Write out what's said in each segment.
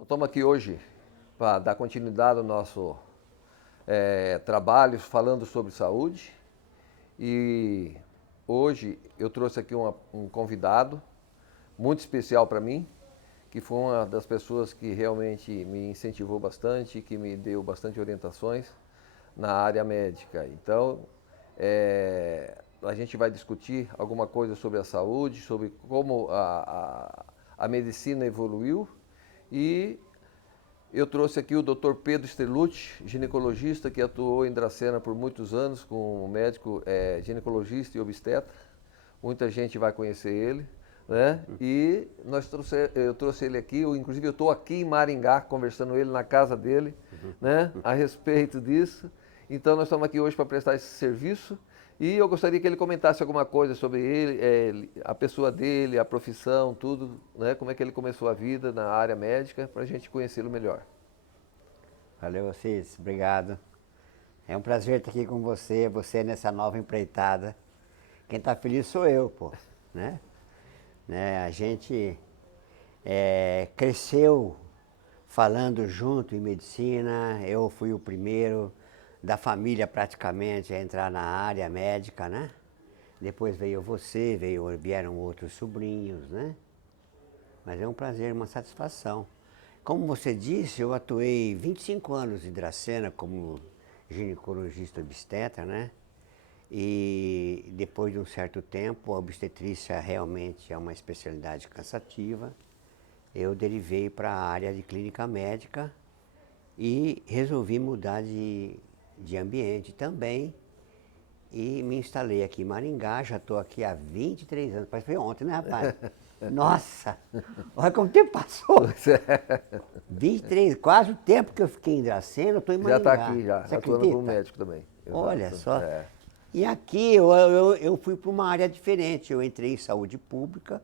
Estamos aqui hoje para dar continuidade ao nosso trabalho falando sobre saúde e hoje eu trouxe aqui um convidado muito especial para mim, que foi uma das pessoas que realmente me incentivou bastante, que me deu bastante orientações na área médica. Então, a gente vai discutir alguma coisa sobre a saúde, sobre como a medicina evoluiu e eu trouxe aqui o Dr. Pedro Sterlucci, ginecologista que atuou em Dracena por muitos anos, como médico ginecologista e obstetra. Muita gente vai conhecer ele, né? E eu trouxe ele aqui, inclusive eu estou aqui em Maringá conversando com ele na casa dele, né? A respeito disso. Então nós estamos aqui hoje para prestar esse serviço. E eu gostaria que ele comentasse alguma coisa sobre ele, a pessoa dele, a profissão, tudo, né? Como é que ele começou a vida na área médica, para a gente conhecê-lo melhor. Valeu, vocês. Obrigado. É um prazer estar aqui com você nessa nova empreitada. Quem está feliz sou eu, pô, né? A gente cresceu falando junto em medicina. Eu fui o primeiro da família praticamente a entrar na área médica, né? Depois veio você, vieram outros sobrinhos, né? Mas é um prazer, uma satisfação. Como você disse, eu atuei 25 anos em Dracena como ginecologista obstetra, né? E depois de um certo tempo, a obstetrícia realmente é uma especialidade cansativa. Eu derivei para a área de clínica médica e resolvi mudar de ambiente também. E me instalei aqui em Maringá, já estou aqui há 23 anos. Parece que foi ontem, né, rapaz? Nossa! Olha como o tempo passou! Pois é. 23, quase o tempo que eu fiquei em Dracena, eu estou em Já está Maringá. aqui, já, Você atuando como acredita? médico também. Olha Exato. só. E aqui eu fui para uma área diferente. Eu entrei em saúde pública.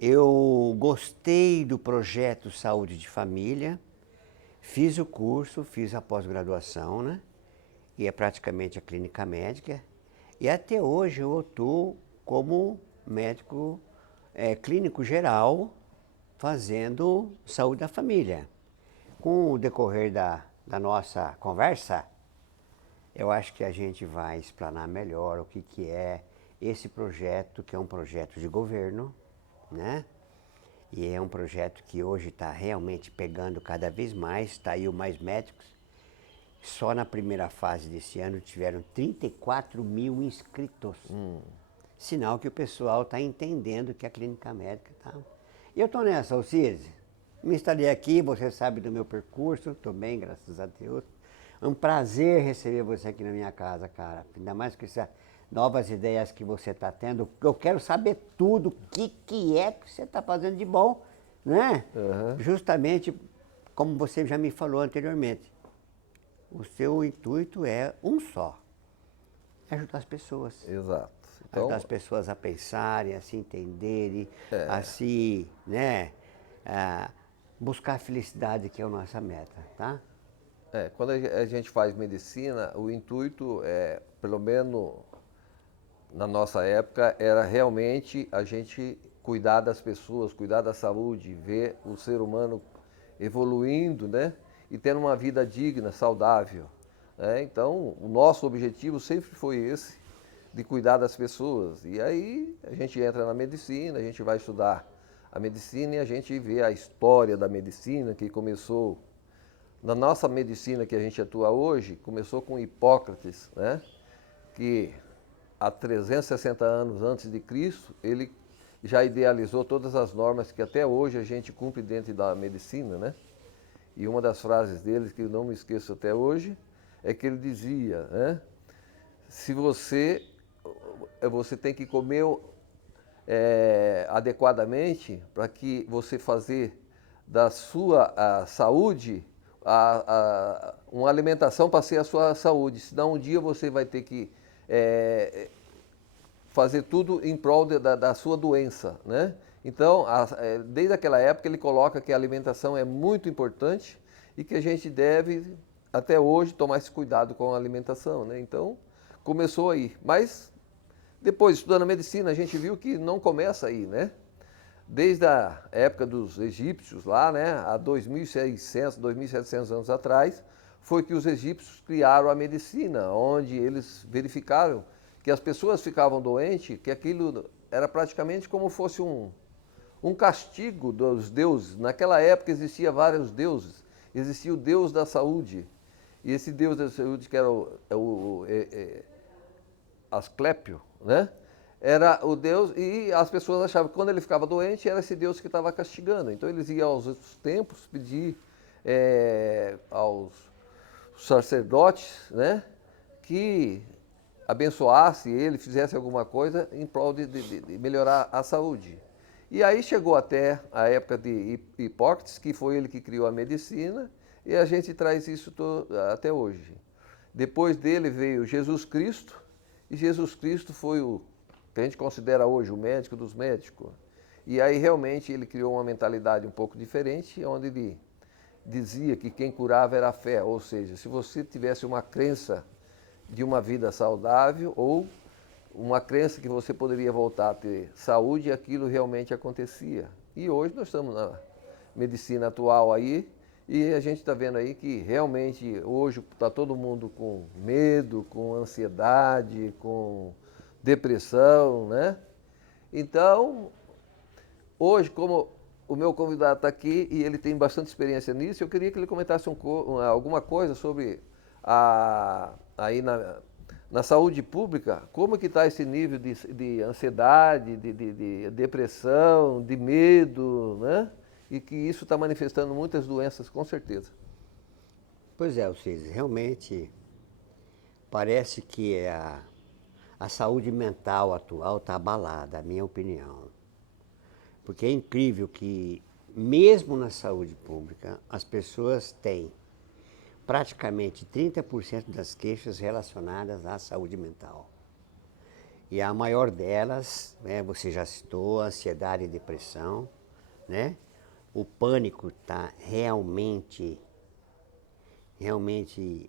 Eu gostei do projeto Saúde de Família. Fiz o curso, fiz a pós-graduação, né? E é praticamente a clínica médica. E até hoje eu atuo como médico clínico geral, fazendo saúde da família. Com o decorrer da nossa conversa, eu acho que a gente vai explanar melhor o que é esse projeto, que é um projeto de governo, né? E é um projeto que hoje está realmente pegando cada vez mais, está aí o Mais Médicos. Só na primeira fase desse ano tiveram 34 mil inscritos. Sinal que o pessoal está entendendo que a clínica médica está... E eu estou nessa, Alcides. Me instalei aqui, você sabe do meu percurso, estou bem, graças a Deus. É um prazer receber você aqui na minha casa, cara. Ainda mais com essas novas ideias que você está tendo. Eu quero saber tudo, o que é que você está fazendo de bom, né? Justamente como você já me falou anteriormente. O seu intuito é um só, é ajudar as pessoas. Exato. Ajudar Então, as pessoas a pensarem, a se entenderem, a se, né, a buscar a felicidade, que é a nossa meta, tá? quando a gente faz medicina, o intuito pelo menos na nossa época, era realmente a gente cuidar das pessoas, cuidar da saúde, ver o ser humano evoluindo, né? E tendo uma vida digna, saudável. Né? Então, o nosso objetivo sempre foi esse, de cuidar das pessoas. E aí a gente entra na medicina, a gente vai estudar a medicina e a gente vê a história da medicina que começou na nossa medicina que a gente atua hoje, começou com Hipócrates, né? Que há 360 anos antes de Cristo, ele já idealizou todas as normas que até hoje a gente cumpre dentro da medicina, né? E uma das frases dele, que eu não me esqueço até hoje, é que ele dizia, né? Se você tem que comer adequadamente para que você fazer da sua saúde uma alimentação para ser a sua saúde. Senão um dia você vai ter que fazer tudo em prol da sua doença, né? Então, desde aquela época ele coloca que a alimentação é muito importante e que a gente deve, até hoje, tomar esse cuidado com a alimentação, né? Então, começou aí. Mas, depois, estudando medicina, a gente viu que não começa aí, né? desde a época dos egípcios lá, né, há 2.600, 2.700 anos atrás, foi que os egípcios criaram a medicina, onde eles verificaram que as pessoas ficavam doentes, que aquilo era praticamente como fosse um castigo dos deuses. Naquela época existia vários deuses. Existia o deus da saúde. E esse deus da saúde, que era Asclépio, né? Era o deus, e as pessoas achavam que quando ele ficava doente, era esse deus que estava castigando. Então eles iam aos outros templos pedir aos sacerdotes, né, que abençoasse ele, fizesse alguma coisa em prol de melhorar a saúde. E aí chegou até a época de Hipócrates, que foi ele que criou a medicina, e a gente traz isso até hoje. Depois dele veio Jesus Cristo, e Jesus Cristo foi o que a gente considera hoje o médico dos médicos. E aí realmente ele criou uma mentalidade um pouco diferente, onde ele dizia que quem curava era a fé, ou seja, se você tivesse uma crença de uma vida saudável ou uma crença que você poderia voltar a ter saúde, aquilo realmente acontecia. E hoje nós estamos na medicina atual aí, e a gente está vendo aí que realmente hoje está todo mundo com medo, com ansiedade, com depressão, né? Então, hoje, como o meu convidado está aqui e ele tem bastante experiência nisso, eu queria que ele comentasse alguma coisa sobre aí na saúde pública, como que está esse nível de ansiedade, de depressão, de medo, né? E que isso está manifestando muitas doenças, com certeza. Pois é, Alcides, realmente parece que a saúde mental atual está abalada, a minha opinião. Porque é incrível que, mesmo na saúde pública, as pessoas têm praticamente 30% das queixas relacionadas à saúde mental. E a maior delas, né, você já citou, a ansiedade e depressão, né? O pânico está realmente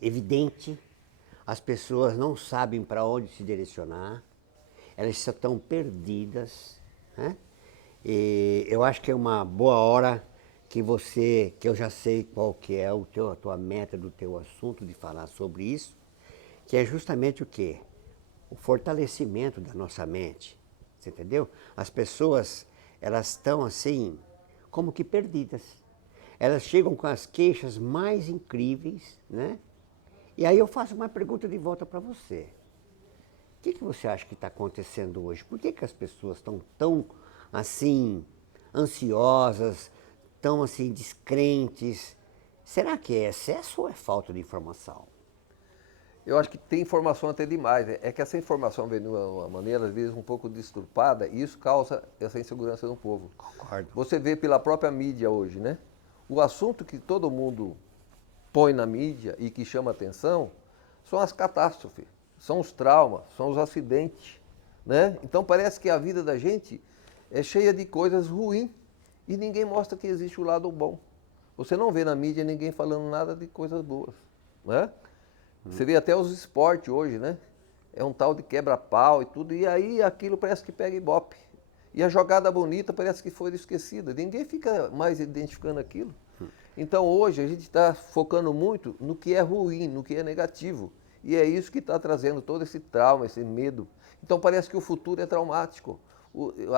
evidente. As pessoas não sabem para onde se direcionar, elas estão perdidas, né? E eu acho que é uma boa hora que eu já sei qual que é a tua meta do teu assunto de falar sobre isso, que é justamente o quê? O fortalecimento da nossa mente, você entendeu? As pessoas, elas estão assim, como que perdidas. Elas chegam com as queixas mais incríveis, né? E aí eu faço uma pergunta de volta para você. O que você acha que está acontecendo hoje? Por que as pessoas estão tão, assim, ansiosas, tão, assim, descrentes? Será que é excesso ou é falta de informação? Eu acho que tem informação até demais. É que essa informação vem de uma maneira, às vezes, um pouco disturpada, e isso causa essa insegurança no povo. Concordo. Você vê pela própria mídia hoje, né? O assunto que todo mundo põe na mídia e que chama atenção são as catástrofes, são os traumas, são os acidentes, né? Então parece que a vida da gente é cheia de coisas ruins e ninguém mostra que existe o lado bom. Você não vê na mídia ninguém falando nada de coisas boas, né? Você vê até os esportes hoje, né? É um tal de quebra-pau e tudo, e aí aquilo parece que pega ibope. E a jogada bonita parece que foi esquecida. Ninguém fica mais identificando aquilo. Então hoje a gente está focando muito no que é ruim, no que é negativo. E é isso que está trazendo todo esse trauma, esse medo. Então parece que o futuro é traumático.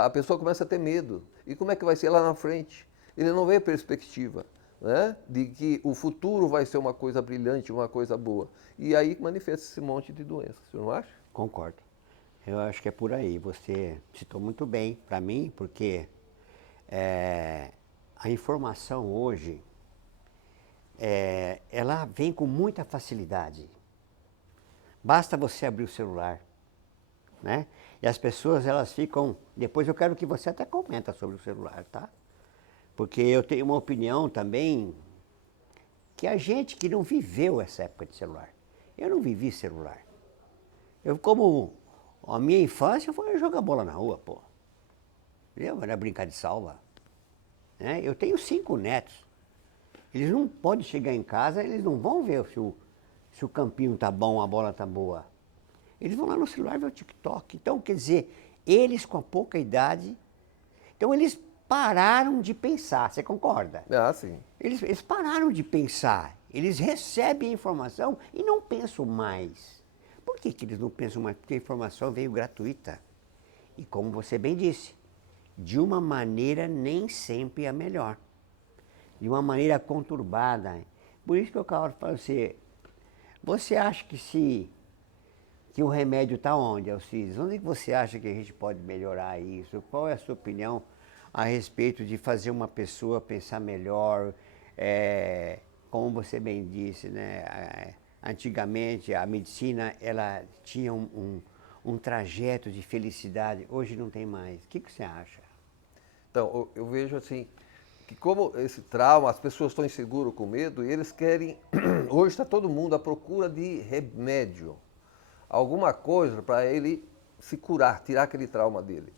A pessoa começa a ter medo. E como é que vai ser lá na frente? Ele não vê perspectiva, né, de que o futuro vai ser uma coisa brilhante, uma coisa boa. E aí manifesta esse monte de doenças, você não acha? Concordo. Eu acho que é por aí. Você citou muito bem para mim, porque a informação hoje, ela vem com muita facilidade. Basta você abrir o celular, né? E as pessoas, elas ficam... Depois eu quero que você até comenta sobre o celular, tá? Porque eu tenho uma opinião também, que a gente que não viveu essa época de celular. Eu não vivi celular. A minha infância foi jogar bola na rua, pô. Era brincar de salva. Né? Eu tenho 5 netos. Eles não podem chegar em casa, eles não vão ver se o campinho tá bom, a bola tá boa. Eles vão lá no celular ver o TikTok. Então, quer dizer, eles com a pouca idade... Então, eles pararam de pensar, você concorda? Ah, sim. Eles pararam de pensar, eles recebem a informação e não pensam mais. Por que eles não pensam mais? Porque a informação veio gratuita. E como você bem disse, de uma maneira nem sempre a melhor. De uma maneira conturbada. Por isso que eu falo para você acha que o remédio está onde, Alcides? Onde que você acha que a gente pode melhorar isso? Qual é a sua opinião a respeito de fazer uma pessoa pensar melhor? Como você bem disse, né? Antigamente a medicina ela tinha um trajeto de felicidade, hoje não tem mais. O que você acha? Então, eu vejo assim, que como esse trauma, as pessoas estão inseguras com medo, e eles querem, hoje está todo mundo à procura de remédio, alguma coisa para ele se curar, tirar aquele trauma dele.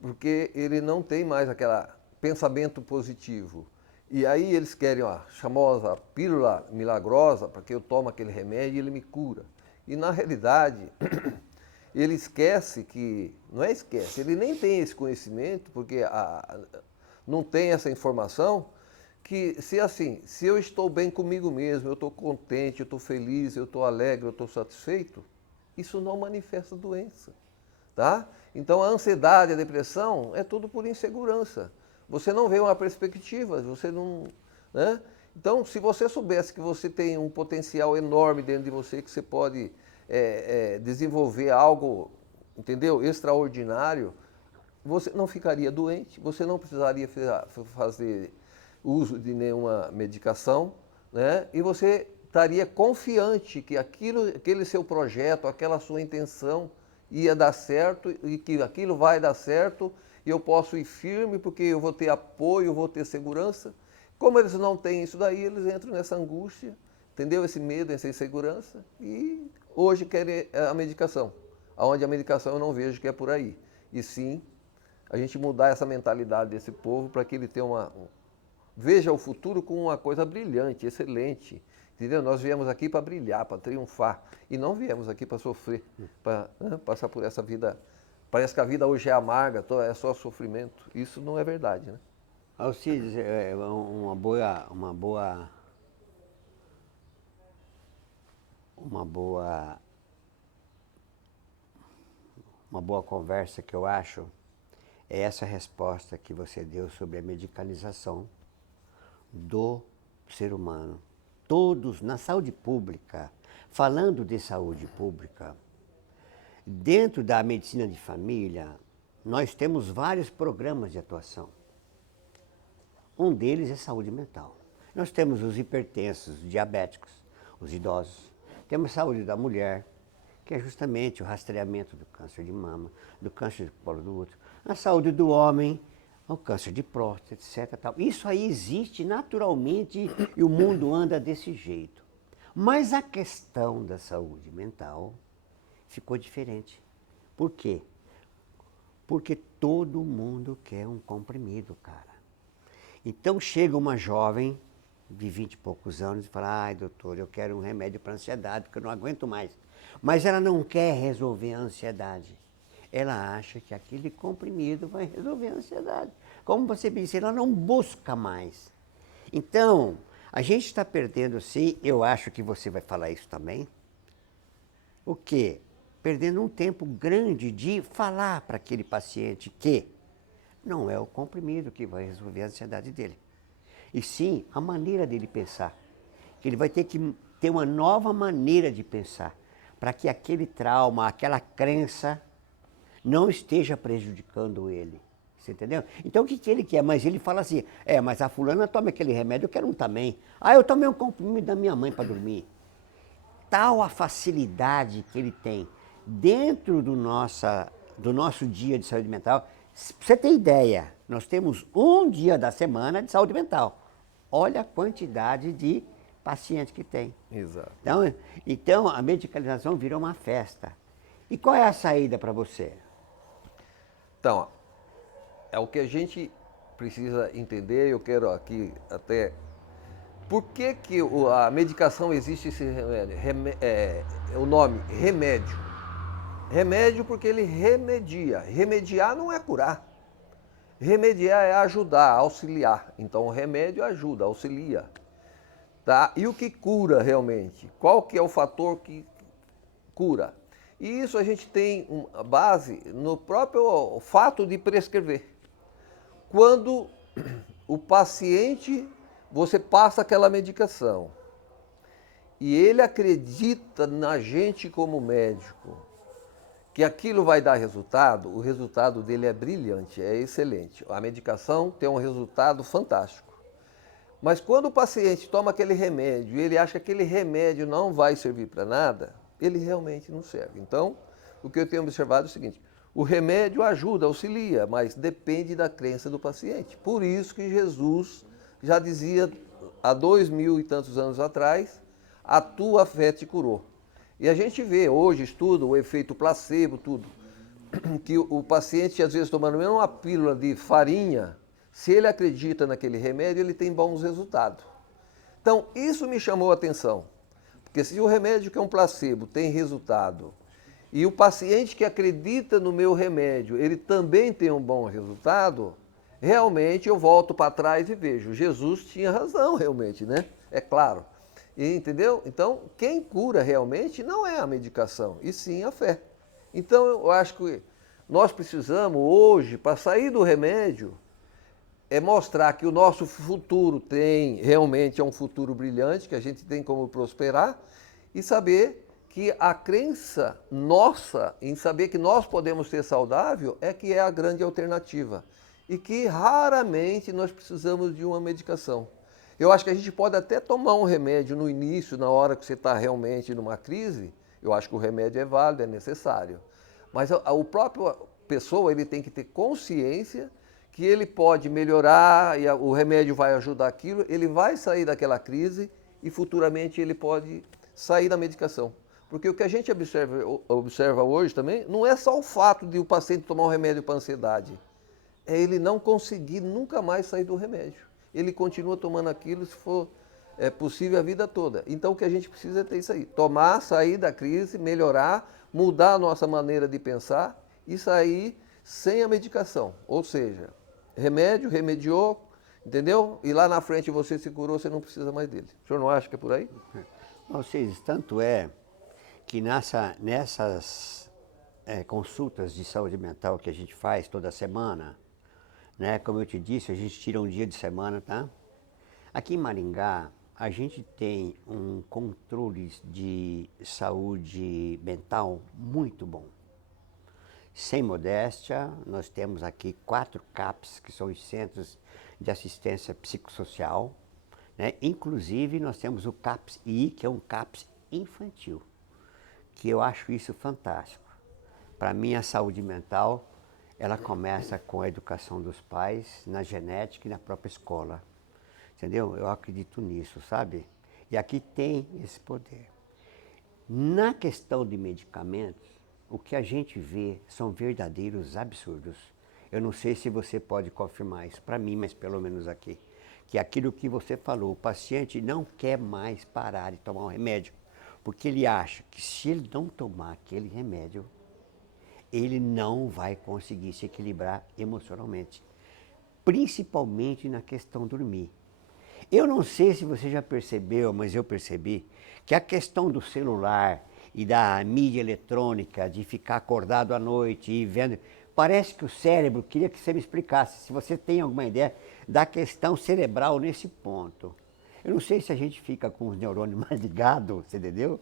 Porque ele não tem mais aquele pensamento positivo. E aí eles querem a famosa pílula milagrosa, para que eu tome aquele remédio e ele me cura. E na realidade, ele esquece que, não é esquece, ele nem tem esse conhecimento, porque não tem essa informação, que se eu estou bem comigo mesmo, eu estou contente, eu estou feliz, eu estou alegre, eu estou satisfeito, isso não manifesta doença, tá? Então a ansiedade, a depressão é tudo por insegurança. Você não vê uma perspectiva, você não, né? Então, se você soubesse que você tem um potencial enorme dentro de você, que você pode desenvolver algo, entendeu? Extraordinário, você não ficaria doente, você não precisaria fazer uso de nenhuma medicação, né? E você estaria confiante que aquele seu projeto, aquela sua intenção ia dar certo e que aquilo vai dar certo e eu posso ir firme porque eu vou ter apoio, eu vou ter segurança. Como eles não têm isso daí, eles entram nessa angústia, entendeu? Esse medo, essa insegurança e hoje querem a medicação. Onde a medicação eu não vejo que é por aí. E sim, a gente mudar essa mentalidade desse povo para que ele tenha veja o futuro com uma coisa brilhante, excelente. Entendeu? Nós viemos aqui para brilhar, para triunfar. E não viemos aqui para sofrer, para passar por essa vida. Parece que a vida hoje é amarga, é só sofrimento. Isso não é verdade, né? Alcides, uma boa conversa que eu acho é essa resposta que você deu sobre a medicalização do ser humano. Todos na saúde pública, falando de saúde pública, dentro da medicina de família, nós temos vários programas de atuação. Um deles é saúde mental. Nós temos os hipertensos, os diabéticos, os idosos. Temos saúde da mulher, que é justamente o rastreamento do câncer de mama, do câncer de colo do útero. A saúde do homem, o câncer de próstata, etc. Tal. Isso aí existe naturalmente e o mundo anda desse jeito. Mas a questão da saúde mental ficou diferente. Por quê? Porque todo mundo quer um comprimido, cara. Então chega uma jovem de 20 e poucos anos e fala, ai doutor, eu quero um remédio para ansiedade, porque eu não aguento mais. Mas ela não quer resolver a ansiedade. Ela acha que aquele comprimido vai resolver a ansiedade. Como você disse, ela não busca mais. Então, a gente está perdendo, sim, eu acho que você vai falar isso também. O quê? Perdendo um tempo grande de falar para aquele paciente que não é o comprimido que vai resolver a ansiedade dele. E sim, a maneira dele pensar. Que ele vai ter que ter uma nova maneira de pensar, para que aquele trauma, aquela crença, não esteja prejudicando ele. Você entendeu? Então o que ele quer? Mas ele fala assim, mas a fulana toma aquele remédio, eu quero um também. Ah, eu tomei um comprimido da minha mãe para dormir. Tal a facilidade que ele tem dentro do nosso dia de saúde mental. Pra você ter ideia, nós temos um dia da semana de saúde mental. Olha a quantidade de pacientes que tem. Exato. Então a medicalização virou uma festa. E qual é a saída para você? Então, é o que a gente precisa entender, eu quero aqui até... Por que a medicação existe esse o nome remédio? Remédio porque ele remedia. Remediar não é curar. Remediar é ajudar, auxiliar. Então, o remédio ajuda, auxilia. Tá? E o que cura realmente? Qual que é o fator que cura? E isso a gente tem uma base no próprio fato de prescrever. Quando o paciente, você passa aquela medicação e ele acredita na gente como médico, que aquilo vai dar resultado, o resultado dele é brilhante, é excelente. A medicação tem um resultado fantástico. Mas quando o paciente toma aquele remédio e ele acha que aquele remédio não vai servir para nada, ele realmente não serve. Então, o que eu tenho observado é o seguinte, o remédio ajuda, auxilia, mas depende da crença do paciente. Por isso que Jesus já dizia há 2000 e tantos anos atrás, a tua fé te curou. E a gente vê hoje, estuda o efeito placebo, tudo, que o paciente às vezes tomando mesmo uma pílula de farinha, se ele acredita naquele remédio, ele tem bons resultados. Então, isso me chamou a atenção. Porque se o remédio que é um placebo tem resultado, e o paciente que acredita no meu remédio, ele também tem um bom resultado, realmente eu volto para trás e vejo, Jesus tinha razão realmente, né? É claro. Entendeu? Então, quem cura realmente não é a medicação, e sim a fé. Então, eu acho que nós precisamos hoje, para sair do remédio, é mostrar que o nosso futuro tem realmente é um futuro brilhante, que a gente tem como prosperar, e saber que a crença nossa em saber que nós podemos ser saudável é que é a grande alternativa. E que raramente nós precisamos de uma medicação. Eu acho que a gente pode até tomar um remédio no início, na hora que você está realmente numa crise, eu acho que o remédio é válido, é necessário. Mas o próprio pessoa ele tem que ter consciência que ele pode melhorar e o remédio vai ajudar aquilo, ele vai sair daquela crise e futuramente ele pode sair da medicação. Porque o que a gente observa hoje também não é só o fato de o paciente tomar um remédio para ansiedade, é ele não conseguir nunca mais sair do remédio. Ele continua tomando aquilo se for possível a vida toda. Então o que a gente precisa é ter isso aí, tomar, sair da crise, melhorar, mudar a nossa maneira de pensar e sair sem a medicação. Ou seja, remédio, remediou, entendeu? E lá na frente você se curou, você não precisa mais dele. O senhor não acha que é por aí? Vocês, tanto é que nessas consultas de saúde mental que a gente faz toda semana, né, como eu te disse, a gente tira um dia de semana, tá? Aqui em Maringá, a gente tem um controle de saúde mental muito bom. Sem modéstia, nós temos aqui 4 CAPs, que são os Centros de Assistência Psicossocial, né? Inclusive, nós temos o CAPS-I, que é um CAPS infantil, que eu acho isso fantástico. Para mim, a saúde mental, ela começa com a educação dos pais, na genética e na própria escola. Entendeu? Eu acredito nisso, sabe? E aqui tem esse poder. Na questão de medicamentos, o que a gente vê são verdadeiros absurdos. Eu não sei se você pode confirmar isso para mim, mas pelo menos aqui. Que aquilo que você falou, o paciente não quer mais parar de tomar um remédio, porque ele acha que se ele não tomar aquele remédio, ele não vai conseguir se equilibrar emocionalmente, principalmente na questão dormir. Eu não sei se você já percebeu, mas eu percebi que a questão do celular e da mídia eletrônica, de ficar acordado à noite e vendo, parece que o cérebro queria que você me explicasse, se você tem alguma ideia da questão cerebral nesse ponto. Eu não sei se a gente fica com os neurônios mais ligados, você entendeu?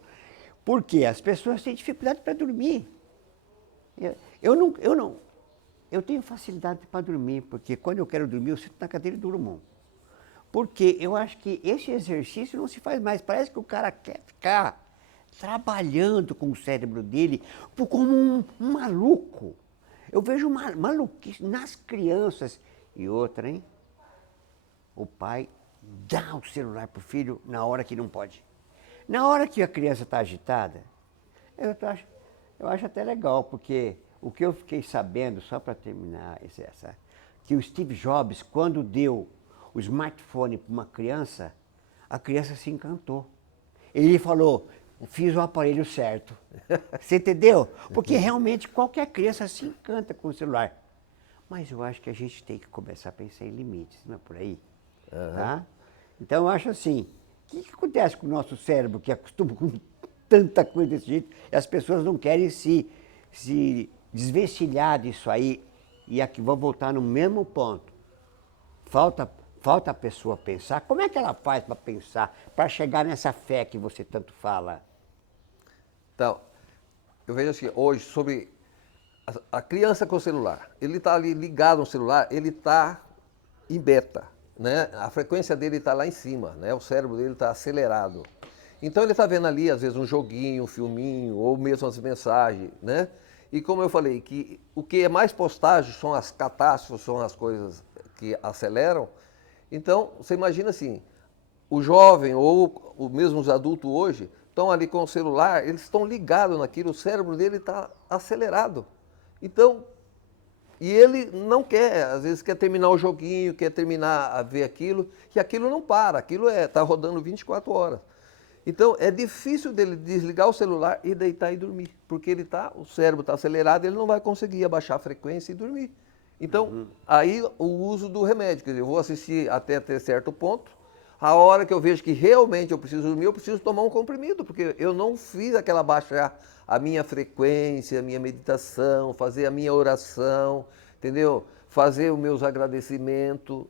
Porque as pessoas têm dificuldade para dormir. Eu tenho facilidade para dormir, porque quando eu quero dormir, eu sento na cadeira e durmo. Porque eu acho que esse exercício não se faz mais. Parece que o cara quer ficar trabalhando com o cérebro dele como um maluco. Eu vejo uma maluquice nas crianças. E outra, hein? O pai dá o celular pro filho na hora que não pode. Na hora que a criança está agitada, eu acho até legal, porque o que eu fiquei sabendo, só para terminar, que o Steve Jobs, quando deu o smartphone para uma criança, a criança se encantou. Ele falou, fiz o aparelho certo. Você entendeu? Porque realmente qualquer criança se encanta com o celular. Mas eu acho que a gente tem que começar a pensar em limites, não é por aí? Aham. Tá? Então eu acho assim, o que acontece com o nosso cérebro que acostuma com tanta coisa desse jeito e as pessoas não querem se desvencilhar disso aí e aqui vão voltar no mesmo ponto. Falta a pessoa pensar. Como é que ela faz para pensar, para chegar nessa fé que você tanto fala? Então, eu vejo assim, hoje, sobre a criança com o celular. Ele está ali ligado no celular, ele está em beta, né? A frequência dele está lá em cima, né? O cérebro dele está acelerado. Então ele está vendo ali, às vezes, um joguinho, um filminho, ou mesmo as mensagens, né? E como eu falei, que o que é mais postagem são as catástrofes, são as coisas que aceleram. Então, você imagina assim, o jovem ou mesmo os adultos hoje estão ali com o celular, eles estão ligados naquilo, o cérebro dele está acelerado. Então, e ele não quer, às vezes quer terminar o joguinho, quer terminar a ver aquilo, e aquilo não para, aquilo está rodando 24 horas. Então, é difícil dele desligar o celular e deitar e dormir, porque o cérebro está acelerado, ele não vai conseguir abaixar a frequência e dormir. Então, aí o uso do remédio, quer dizer, eu vou assistir até ter certo ponto, a hora que eu vejo que realmente eu preciso dormir, eu preciso tomar um comprimido, porque eu não fiz aquela baixar a minha frequência, a minha meditação, fazer a minha oração, entendeu? Fazer os meus agradecimentos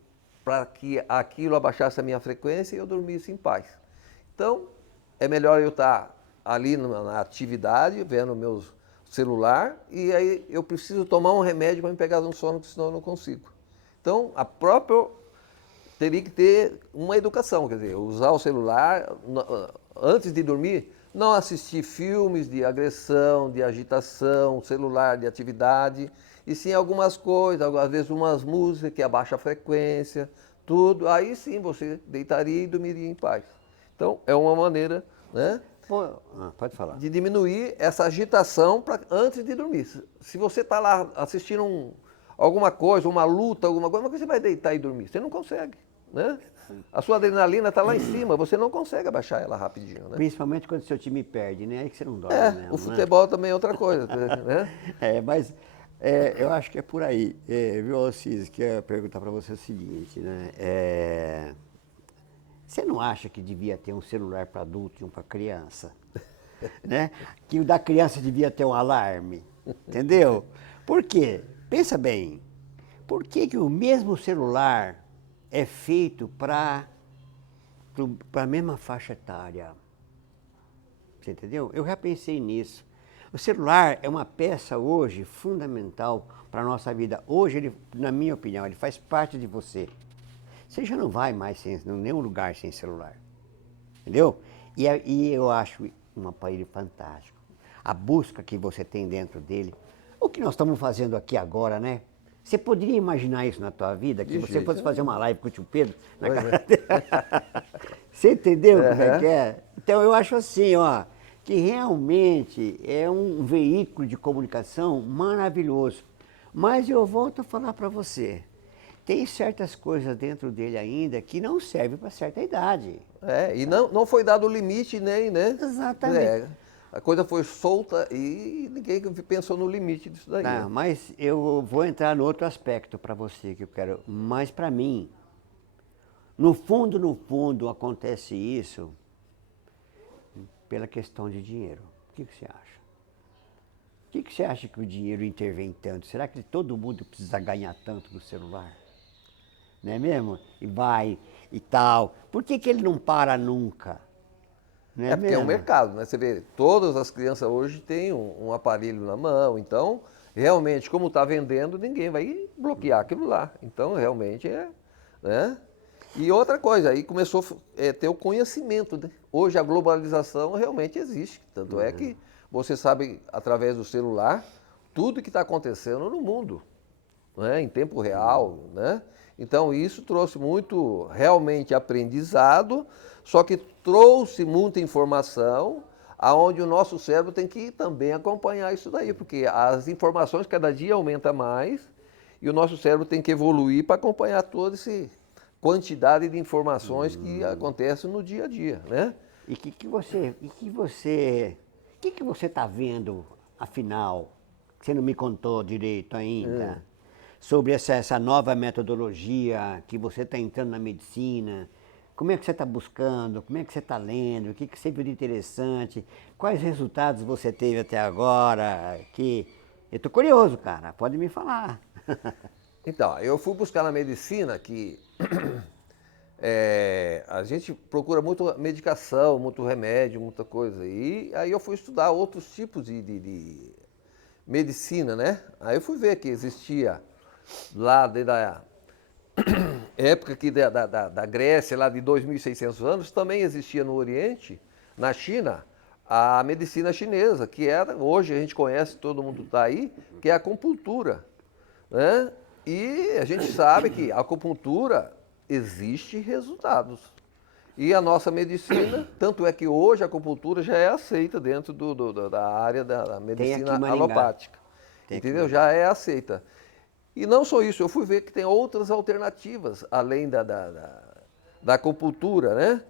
para que aquilo abaixasse a minha frequência e eu dormisse em paz. Então, é melhor eu estar ali na atividade, vendo o meu celular, e aí eu preciso tomar um remédio para me pegar no sono, senão eu não consigo. Então, a própria teria que ter uma educação, quer dizer, usar o celular antes de dormir, não assistir filmes de agressão, de agitação, celular de atividade, e sim algumas coisas, às vezes umas músicas que abaixam a frequência, tudo, aí sim você deitaria e dormiria em paz. Então, é uma maneira, né, Pode falar. de diminuir essa agitação antes de dormir. Se você está lá assistindo alguma coisa, uma luta, alguma coisa, mas você vai deitar e dormir? Você não consegue, né? A sua adrenalina está lá em cima, você não consegue abaixar ela rapidinho, né? Principalmente quando seu time perde, né? Aí que você não dorme mesmo, O futebol também é outra coisa, né? Mas eu acho que é por aí. Viu, Alcides, que eu ia perguntar para você o seguinte, né? Você não acha que devia ter um celular para adulto e um para criança? Né? Que o da criança devia ter um alarme, entendeu? Por quê? Pensa bem, por que que o mesmo celular é feito para a mesma faixa etária? Você entendeu? Eu já pensei nisso. O celular é uma peça hoje fundamental para a nossa vida. Hoje, ele, na minha opinião, ele faz parte de você. Você já não vai mais em nenhum lugar sem celular. Entendeu? E eu acho um aparelho fantástico. A busca que você tem dentro dele. O que nós estamos fazendo aqui agora, né? Você poderia imaginar isso na tua vida? Que você fosse fazer uma live com o tio Pedro na casa dele? Você entendeu como é que é? Então eu acho assim, ó, que realmente é um veículo de comunicação maravilhoso. Mas eu volto a falar para você. Tem certas coisas dentro dele ainda que não servem para certa idade. E não foi dado o limite nem, né? Exatamente. A coisa foi solta e ninguém pensou no limite disso daí. Não, Né? mas eu vou entrar no outro aspecto para você que eu quero. Mas para mim, no fundo, acontece isso pela questão de dinheiro. O que você acha? O que você acha que o dinheiro intervém tanto? Será que todo mundo precisa ganhar tanto no celular? Não é mesmo? E vai e tal. Por que ele não para nunca? Não Porque é um mesmo? mercado, né? Você vê, todas as crianças hoje têm um aparelho na mão, então, realmente, como está vendendo, ninguém vai bloquear aquilo lá. Então, realmente né? E outra coisa, aí começou a ter o conhecimento, né? Hoje a globalização realmente existe, tanto é que você sabe, através do celular, tudo que está acontecendo no mundo, né? Em tempo real, né? Então isso trouxe muito realmente aprendizado, só que trouxe muita informação, aonde o nosso cérebro tem que também acompanhar isso daí, porque as informações cada dia aumentam mais e o nosso cérebro tem que evoluir para acompanhar toda essa quantidade de informações que acontecem no dia a dia, né? E o que você está vendo, afinal, que você não me contou direito ainda, sobre essa nova metodologia que você está entrando na medicina. Como é que você está buscando? Como é que você está lendo? O que você viu de interessante? Quais resultados você teve até agora? Eu estou curioso, cara. Pode me falar. Então, eu fui buscar na medicina que a gente procura muito medicação, muito remédio, muita coisa. E aí eu fui estudar outros tipos de medicina, né? Aí eu fui ver que existia lá desde a época que da Grécia, lá de 2.600 anos, também existia no Oriente, na China, a medicina chinesa, que era, hoje a gente conhece, todo mundo está aí, que é a acupuntura, né? E a gente sabe que a acupuntura existe resultados. E a nossa medicina, tanto é que hoje a acupuntura já é aceita dentro da área da Tem aqui medicina em Maringá. alopática. Tem aqui em Entendeu? Maringá. Já é aceita. E não só isso, eu fui ver que tem outras alternativas, além da acupuntura, né?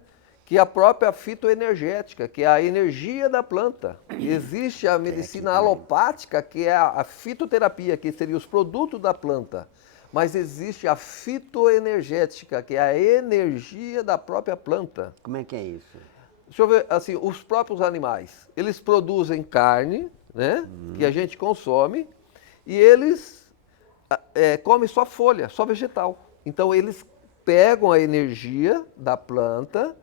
Que é a própria fitoenergética, que é a energia da planta. Existe a medicina alopática, que é a fitoterapia, que seria os produtos da planta. Mas existe a fitoenergética, que é a energia da própria planta. Como é que é isso? Deixa eu ver, assim, os próprios animais, eles produzem carne, né? Que a gente consome, e eles comem só folha, só vegetal. Então eles pegam a energia da planta,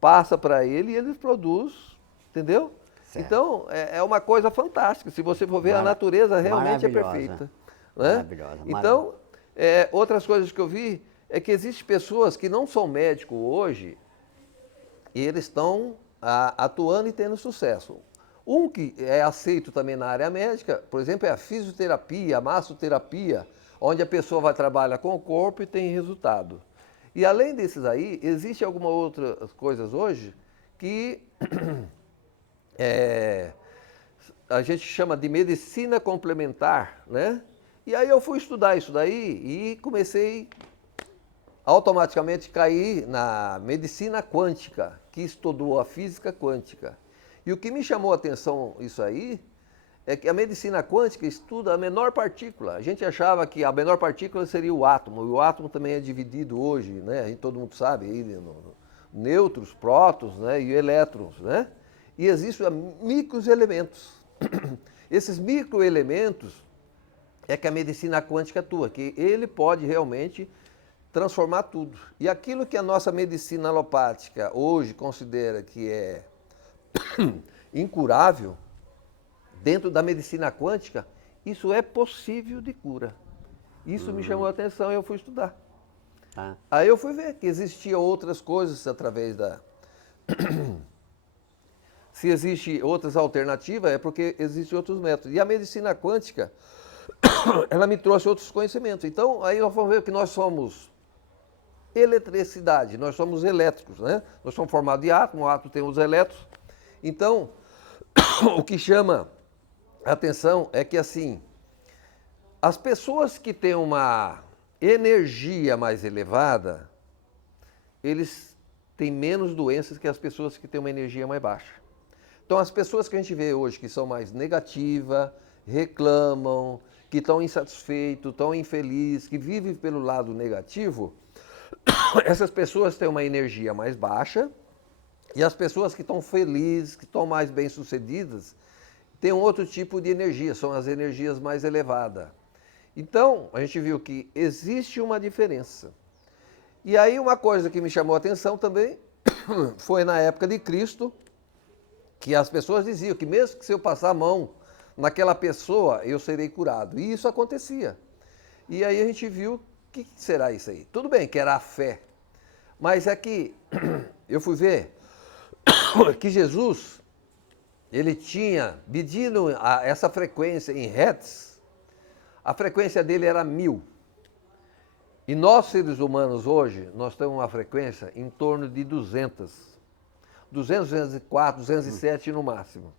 passa para ele e eles produzem, entendeu? Certo. Então é uma coisa fantástica. Se você for ver, a natureza realmente é maravilhosa. perfeita. Né? Maravilhosa, Então, outras coisas que eu vi é que existem pessoas que não são médicos hoje e eles estão atuando e tendo sucesso. Um que é aceito também na área médica, por exemplo, é a fisioterapia, a massoterapia, onde a pessoa vai trabalhar com o corpo e tem resultado. E além desses aí, existe algumas outras coisas hoje que a gente chama de medicina complementar, né? E aí eu fui estudar isso daí e comecei automaticamente a cair na medicina quântica, que estudou a física quântica. E o que me chamou a atenção isso aí é que a medicina quântica estuda a menor partícula. A gente achava que a menor partícula seria o átomo, e o átomo também é dividido hoje, né? A gente, todo mundo sabe, aí, nêutrons, prótons, né? E elétrons, né? E existem microelementos. Esses microelementos é que a medicina quântica atua, que ele pode realmente transformar tudo. E aquilo que a nossa medicina alopática hoje considera que é incurável, dentro da medicina quântica, isso é possível de cura. Isso me chamou a atenção e eu fui estudar. Aí eu fui ver que existiam outras coisas através da... Se existe outras alternativas, é porque existem outros métodos. E a medicina quântica, ela me trouxe outros conhecimentos. Então, aí nós vamos ver que nós somos eletricidade, nós somos elétricos, né? Nós somos formados de átomo, o átomo tem os elétrons. Então, o que chama a atenção é que, assim, as pessoas que têm uma energia mais elevada, eles têm menos doenças que as pessoas que têm uma energia mais baixa. Então, as pessoas que a gente vê hoje que são mais negativas, reclamam, que estão insatisfeitos, estão infelizes, que vivem pelo lado negativo, essas pessoas têm uma energia mais baixa, e as pessoas que estão felizes, que estão mais bem-sucedidas, têm um outro tipo de energia, são as energias mais elevadas. Então, a gente viu que existe uma diferença. E aí uma coisa que me chamou a atenção também foi na época de Cristo, que as pessoas diziam que mesmo que se eu passar a mão naquela pessoa, eu serei curado. E isso acontecia. E aí a gente viu, o que será isso aí? Tudo bem que era a fé, mas é que eu fui ver que Jesus, ele tinha, medindo essa frequência em hertz, a frequência dele era 1000. E nós, seres humanos, hoje, nós temos uma frequência em torno de 200. 200, 204, 207 no máximo.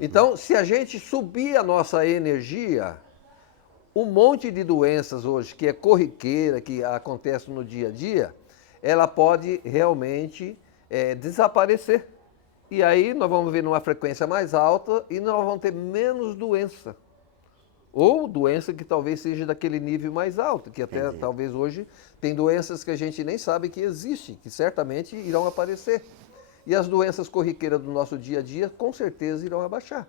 Então, se a gente subir a nossa energia, um monte de doenças hoje, que é corriqueira, que acontece no dia a dia, ela pode realmente desaparecer. E aí nós vamos ver numa frequência mais alta e nós vamos ter menos doença. Ou doença que talvez seja daquele nível mais alto, que até Entendi. talvez hoje tem doenças que a gente nem sabe que existem, que certamente irão aparecer. E as doenças corriqueiras do nosso dia a dia, com certeza, irão abaixar.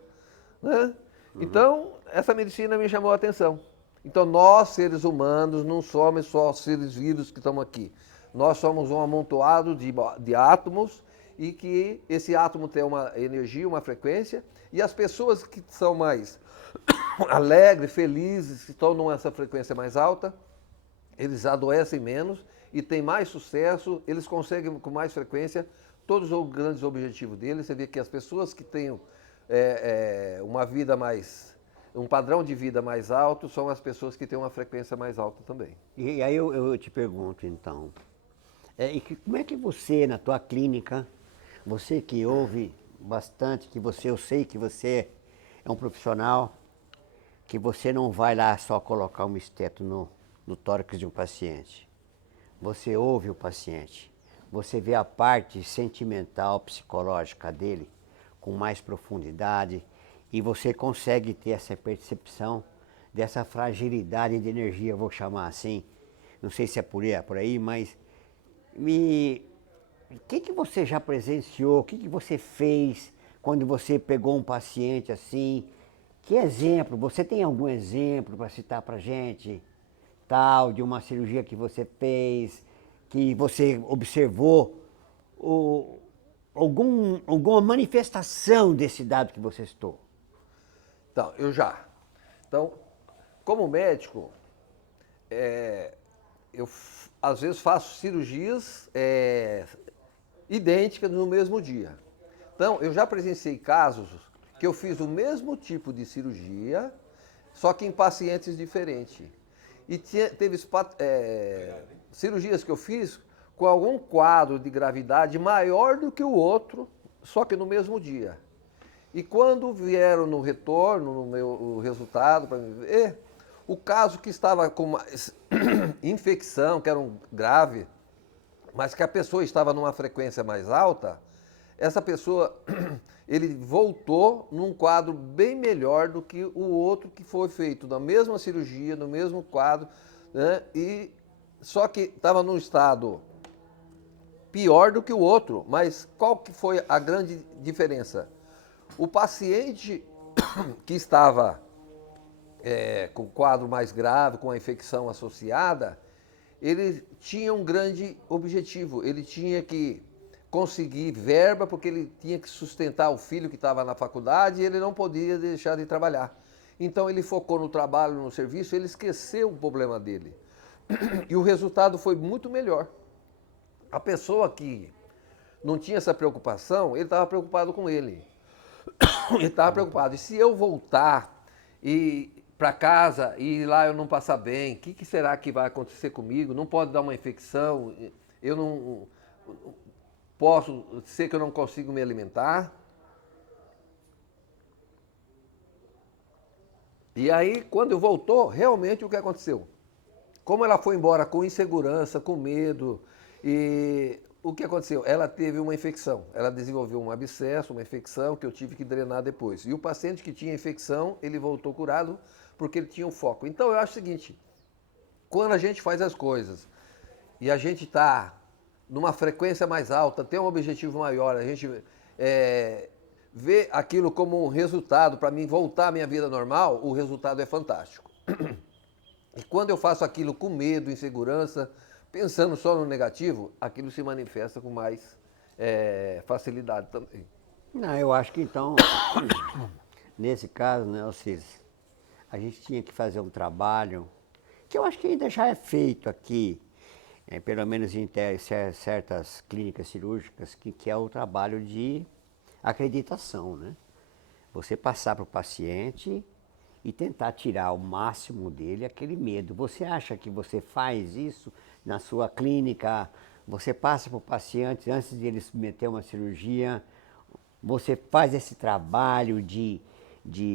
Né? Então, essa medicina me chamou a atenção. Então, nós, seres humanos, não somos só seres vivos que estamos aqui. Nós somos um amontoado de átomos e que esse átomo tem uma energia, uma frequência, e as pessoas que são mais alegres, felizes, que estão nessa frequência mais alta, eles adoecem menos e têm mais sucesso, eles conseguem com mais frequência todos os grandes objetivos deles. Você vê que as pessoas que têm uma vida mais, um padrão de vida mais alto, são as pessoas que têm uma frequência mais alta também. E aí eu te pergunto então, como é que você, na tua clínica, você que ouve bastante, eu sei que você é um profissional, que você não vai lá só colocar um esteto no tórax de um paciente. Você ouve o paciente, você vê a parte sentimental, psicológica dele com mais profundidade e você consegue ter essa percepção dessa fragilidade de energia, eu vou chamar assim. Não sei se é por aí, mas o que você já presenciou, o que você fez quando você pegou um paciente assim? Que exemplo, você tem algum exemplo para citar para gente? Tal, de uma cirurgia que você fez, que você observou, alguma manifestação desse dado que você citou? Então, Então, como médico, eu às vezes faço cirurgias idênticas no mesmo dia. Então, eu já presenciei casos que eu fiz o mesmo tipo de cirurgia, só que em pacientes diferentes. E teve cirurgias que eu fiz com algum quadro de gravidade maior do que o outro, só que no mesmo dia. E quando vieram no retorno, o resultado para me ver, o caso que estava com uma infecção, que era grave, mas que a pessoa estava numa frequência mais alta, essa pessoa, ele voltou num quadro bem melhor do que o outro que foi feito na mesma cirurgia, no mesmo quadro, né? Só que estava num estado pior do que o outro. Mas qual que foi a grande diferença? O paciente que estava com o quadro mais grave, com a infecção associada, ele tinha um grande objetivo. Ele tinha que conseguir verba, porque ele tinha que sustentar o filho que estava na faculdade e ele não podia deixar de trabalhar. Então ele focou no trabalho, no serviço, ele esqueceu o problema dele. E o resultado foi muito melhor. A pessoa que não tinha essa preocupação, ele estava preocupado com ele. Ele estava preocupado. E se eu voltar para casa e lá eu não passar bem, o que será que vai acontecer comigo? Não pode dar uma infecção, eu não posso ser que eu não consigo me alimentar. E aí, quando voltou, realmente o que aconteceu? Como ela foi embora com insegurança, com medo, e o que aconteceu? Ela teve uma infecção, ela desenvolveu um abscesso, uma infecção que eu tive que drenar depois. E o paciente que tinha infecção, ele voltou curado porque ele tinha um foco. Então eu acho o seguinte, quando a gente faz as coisas e a gente está numa frequência mais alta, tem um objetivo maior, a gente vê aquilo como um resultado, para mim voltar à minha vida normal, o resultado é fantástico. E quando eu faço aquilo com medo, insegurança, pensando só no negativo, aquilo se manifesta com mais facilidade também. Não, eu acho que então, nesse caso, né, Alcides, a gente tinha que fazer um trabalho, que eu acho que ainda já é feito aqui, pelo menos em certas clínicas cirúrgicas, que é o trabalho de acreditação, né? Você passar para o paciente e tentar tirar o máximo dele aquele medo. Você acha que você faz isso na sua clínica? Você passa para o paciente antes de ele submeter uma cirurgia? Você faz esse trabalho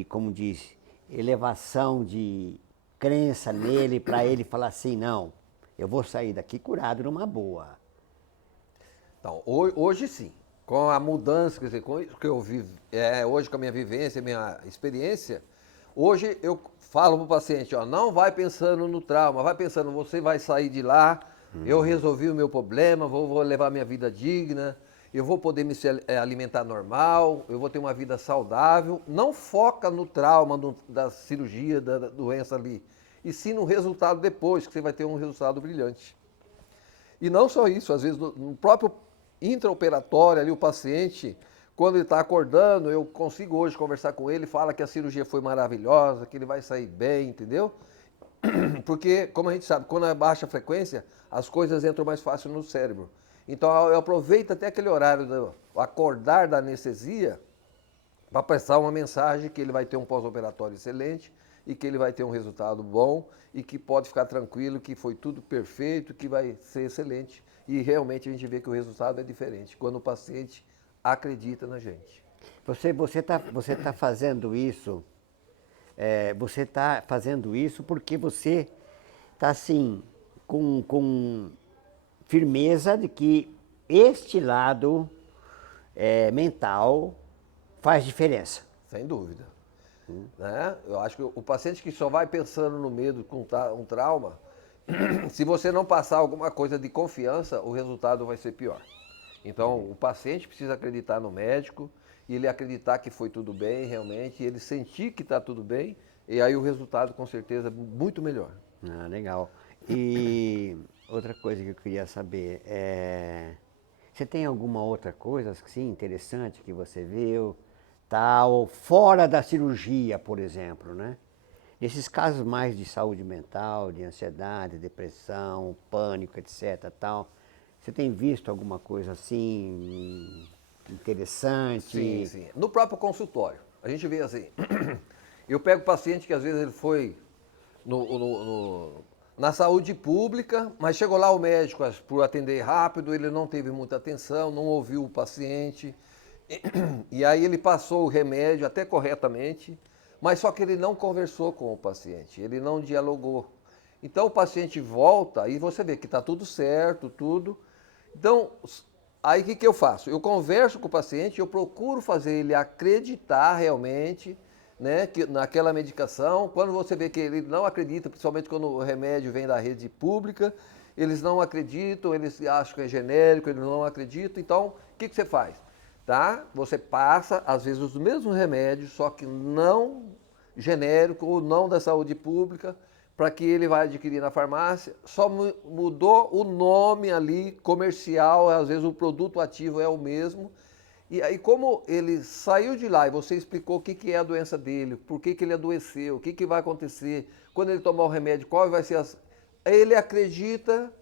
como diz, elevação de crença nele para ele falar assim, não, eu vou sair daqui curado numa boa. Então, hoje sim, com a mudança, quer dizer, com o que eu vivo, hoje com a minha vivência, minha experiência, Hoje eu falo para o paciente, ó, não vai pensando no trauma, vai pensando, você vai sair de lá, eu resolvi o meu problema, vou levar minha vida digna, eu vou poder me alimentar normal, eu vou ter uma vida saudável. Não foca no trauma da cirurgia, da doença ali, e sim no resultado depois, que você vai ter um resultado brilhante. E não só isso, às vezes no próprio intraoperatório ali, o paciente, quando ele está acordando, eu consigo hoje conversar com ele, fala que a cirurgia foi maravilhosa, que ele vai sair bem, entendeu? Porque, como a gente sabe, quando é baixa frequência, as coisas entram mais fácil no cérebro. Então eu aproveito até aquele horário do acordar da anestesia para passar uma mensagem que ele vai ter um pós-operatório excelente e que ele vai ter um resultado bom e que pode ficar tranquilo que foi tudo perfeito, que vai ser excelente. E realmente a gente vê que o resultado é diferente quando o paciente acredita na gente. Você tá fazendo isso, você está fazendo isso porque você está assim, com firmeza de que este lado mental faz diferença. Sem dúvida. Né? Eu acho que o paciente que só vai pensando no medo com um trauma, se você não passar alguma coisa de confiança, o resultado vai ser pior. Então, o paciente precisa acreditar no médico, e ele acreditar que foi tudo bem, realmente, e ele sentir que está tudo bem, e aí o resultado, com certeza, é muito melhor. Ah, legal. E outra coisa que eu queria saber você tem alguma outra coisa assim, interessante que você viu, tal, fora da cirurgia, por exemplo, né? Nesses casos mais de saúde mental, de ansiedade, depressão, pânico, etc, tal, você tem visto alguma coisa assim interessante? Sim, sim. No próprio consultório, a gente vê assim, eu pego paciente que às vezes ele foi na saúde pública, mas chegou lá o médico, por atender rápido, ele não teve muita atenção, não ouviu o paciente, e aí ele passou o remédio até corretamente, mas só que ele não conversou com o paciente, ele não dialogou. Então o paciente volta e você vê que está tudo certo, tudo. Então, aí o que eu faço? Eu converso com o paciente, eu procuro fazer ele acreditar realmente, né, naquela medicação. Quando você vê que ele não acredita, principalmente quando o remédio vem da rede pública, eles não acreditam, eles acham que é genérico, eles não acreditam. Então, o que você faz? Tá? Você passa, às vezes, os mesmos remédios, só que não genérico ou não da saúde pública, para que ele vai adquirir na farmácia. Só mudou o nome ali, comercial, às vezes o produto ativo é o mesmo. E aí, como ele saiu de lá e você explicou o que é a doença dele, por que ele adoeceu, o que vai acontecer, quando ele tomar o remédio, qual vai ser as... Ele acredita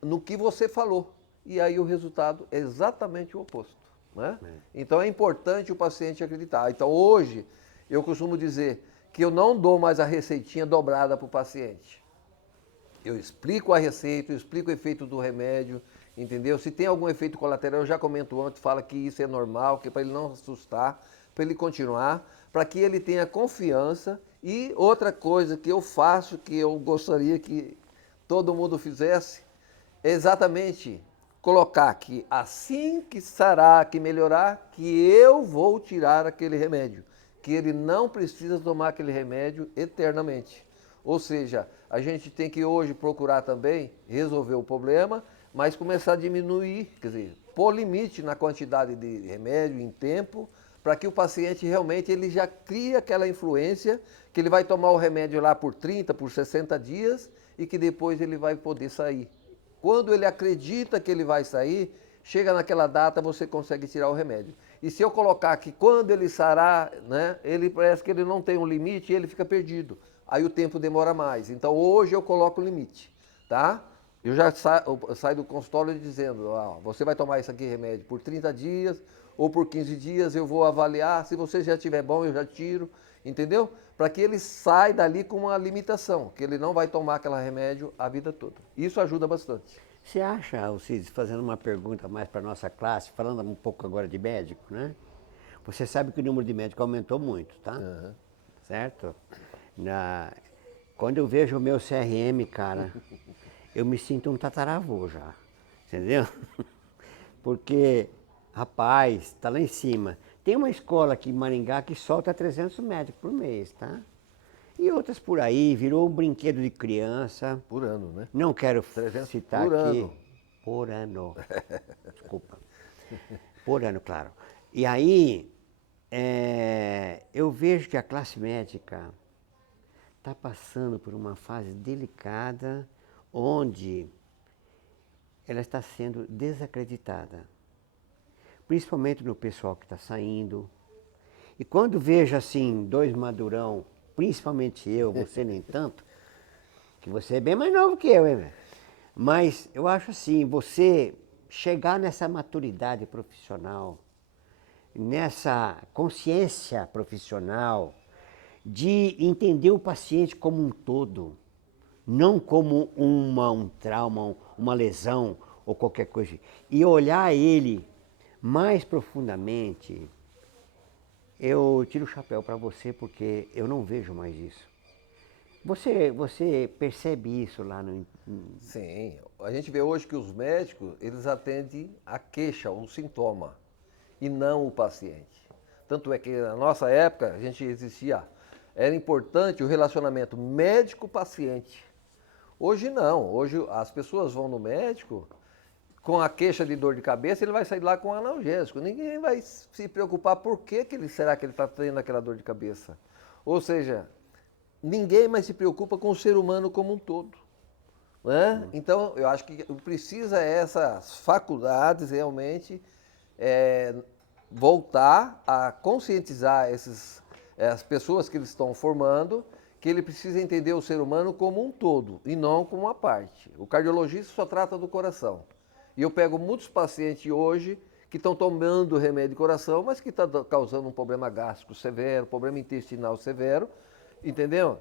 no que você falou. E aí o resultado é exatamente o oposto. Né? Então é importante o paciente acreditar. Então hoje, eu costumo dizer que eu não dou mais a receitinha dobrada para o paciente. Eu explico a receita, eu explico o efeito do remédio, entendeu? Se tem algum efeito colateral, eu já comento antes, fala que isso é normal, que é para ele não assustar, para ele continuar, para que ele tenha confiança. E outra coisa que eu faço, que eu gostaria que todo mundo fizesse, é exatamente colocar que assim que sarar, que melhorar, que eu vou tirar aquele remédio, que ele não precisa tomar aquele remédio eternamente. Ou seja, a gente tem que hoje procurar também resolver o problema, mas começar a diminuir, quer dizer, pôr limite na quantidade de remédio em tempo, para que o paciente realmente ele já crie aquela influência, que ele vai tomar o remédio lá por 30, por 60 dias e que depois ele vai poder sair. Quando ele acredita que ele vai sair, chega naquela data, você consegue tirar o remédio. E se eu colocar que quando ele sarar, né, ele parece que ele não tem um limite e ele fica perdido. Aí o tempo demora mais. Então hoje eu coloco o limite, tá? Eu já saio do consultório dizendo, ó, você vai tomar esse aqui remédio por 30 dias ou por 15 dias, eu vou avaliar, se você já estiver bom, eu já tiro, entendeu? Para que ele saia dali com uma limitação, que ele não vai tomar aquele remédio a vida toda. Isso ajuda bastante. Você acha, Alcides, fazendo uma pergunta mais para a nossa classe, falando um pouco agora de médico, né? Você sabe que o número de médicos aumentou muito, tá? Uhum. Certo? Quando eu vejo o meu CRM, cara, eu me sinto um tataravô já, entendeu? Porque, rapaz, tá lá em cima. Tem uma escola aqui em Maringá que solta 300 médicos por mês, tá? E outras por aí, virou um brinquedo de criança. Por ano, né? Não quero 300 citar por aqui. ano. Por ano. Desculpa. Por ano, claro. E aí, eu vejo que a classe médica está passando por uma fase delicada, onde ela está sendo desacreditada. Principalmente no pessoal que está saindo. E quando vejo assim, dois madurão, principalmente eu, você nem tanto, que você é bem mais novo que eu, hein, velho? Mas eu acho assim, você chegar nessa maturidade profissional, nessa consciência profissional, de entender o paciente como um todo, não como um trauma, uma lesão ou qualquer coisa, e olhar ele mais profundamente, eu tiro o chapéu para você porque eu não vejo mais isso. Você percebe isso lá no... Sim, a gente vê hoje que os médicos, eles atendem a queixa, o sintoma, e não o paciente. Tanto é que na nossa época, a gente existia, era importante o relacionamento médico-paciente. Hoje não, hoje as pessoas vão no médico com a queixa de dor de cabeça, ele vai sair lá com analgésico. Ninguém vai se preocupar por será que ele está tendo aquela dor de cabeça. Ou seja, ninguém mais se preocupa com o ser humano como um todo. Né? Então, eu acho que precisa essas faculdades realmente voltar a conscientizar as pessoas que eles estão formando, que ele precisa entender o ser humano como um todo e não como uma parte. O cardiologista só trata do coração. E eu pego muitos pacientes hoje que estão tomando remédio de coração, mas que está causando um problema gástrico severo, problema intestinal severo, entendeu?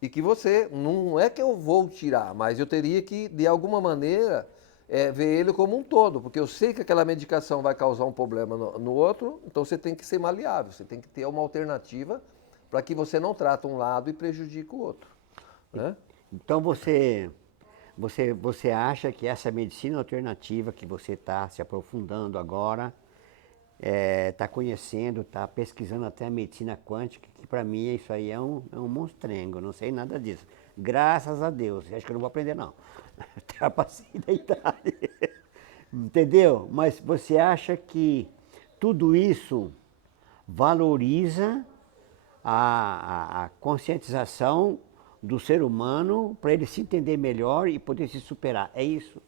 E que você, não é que eu vou tirar, mas eu teria que, de alguma maneira, ver ele como um todo, porque eu sei que aquela medicação vai causar um problema no outro, então você tem que ser maleável, você tem que ter uma alternativa para que você não trate um lado e prejudique o outro. Né? Então você acha que essa medicina alternativa que você está se aprofundando agora, está conhecendo, está pesquisando até a medicina quântica, que para mim isso aí é um monstrengo, eu não sei nada disso. Graças a Deus, acho que eu não vou aprender não. Passei da idade. Entendeu? Mas você acha que tudo isso valoriza a conscientização do ser humano para ele se entender melhor e poder se superar. É isso?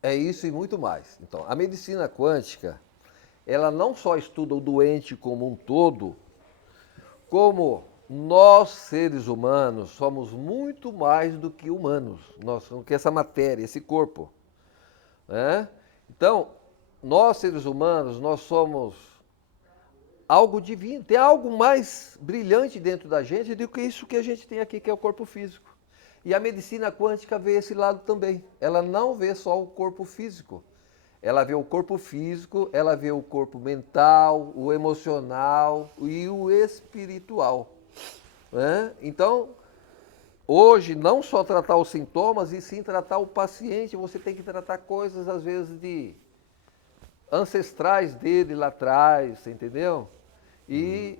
É isso e muito mais. Então, a medicina quântica, ela não só estuda o doente como um todo, como nós, seres humanos, somos muito mais do que humanos, nós somos que essa matéria, esse corpo. Né? Então, nós, seres humanos, nós somos algo divino, tem algo mais brilhante dentro da gente do que isso que a gente tem aqui, que é o corpo físico. E a medicina quântica vê esse lado também. Ela não vê só o corpo físico. Ela vê o corpo físico, ela vê o corpo mental, o emocional e o espiritual. Né? Então, hoje, não só tratar os sintomas, e sim tratar o paciente. Você tem que tratar coisas, às vezes, de ancestrais dele lá atrás, entendeu? E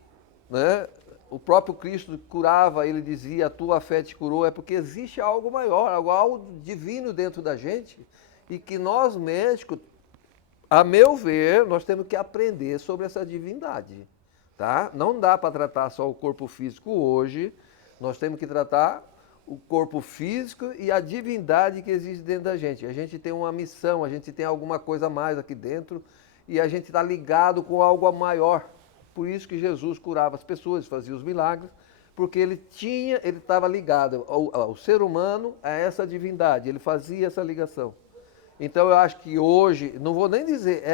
né, o próprio Cristo curava, ele dizia, a tua fé te curou, é porque existe algo maior, algo divino dentro da gente, e que nós médicos, a meu ver, nós temos que aprender sobre essa divindade. Tá? Não dá para tratar só o corpo físico hoje, nós temos que tratar o corpo físico e a divindade que existe dentro da gente. A gente tem uma missão, a gente tem alguma coisa a mais aqui dentro e a gente está ligado com algo maior. Por isso que Jesus curava as pessoas, fazia os milagres, porque ele estava ligado ao ser humano, a essa divindade, ele fazia essa ligação. Então eu acho que hoje, não vou nem dizer,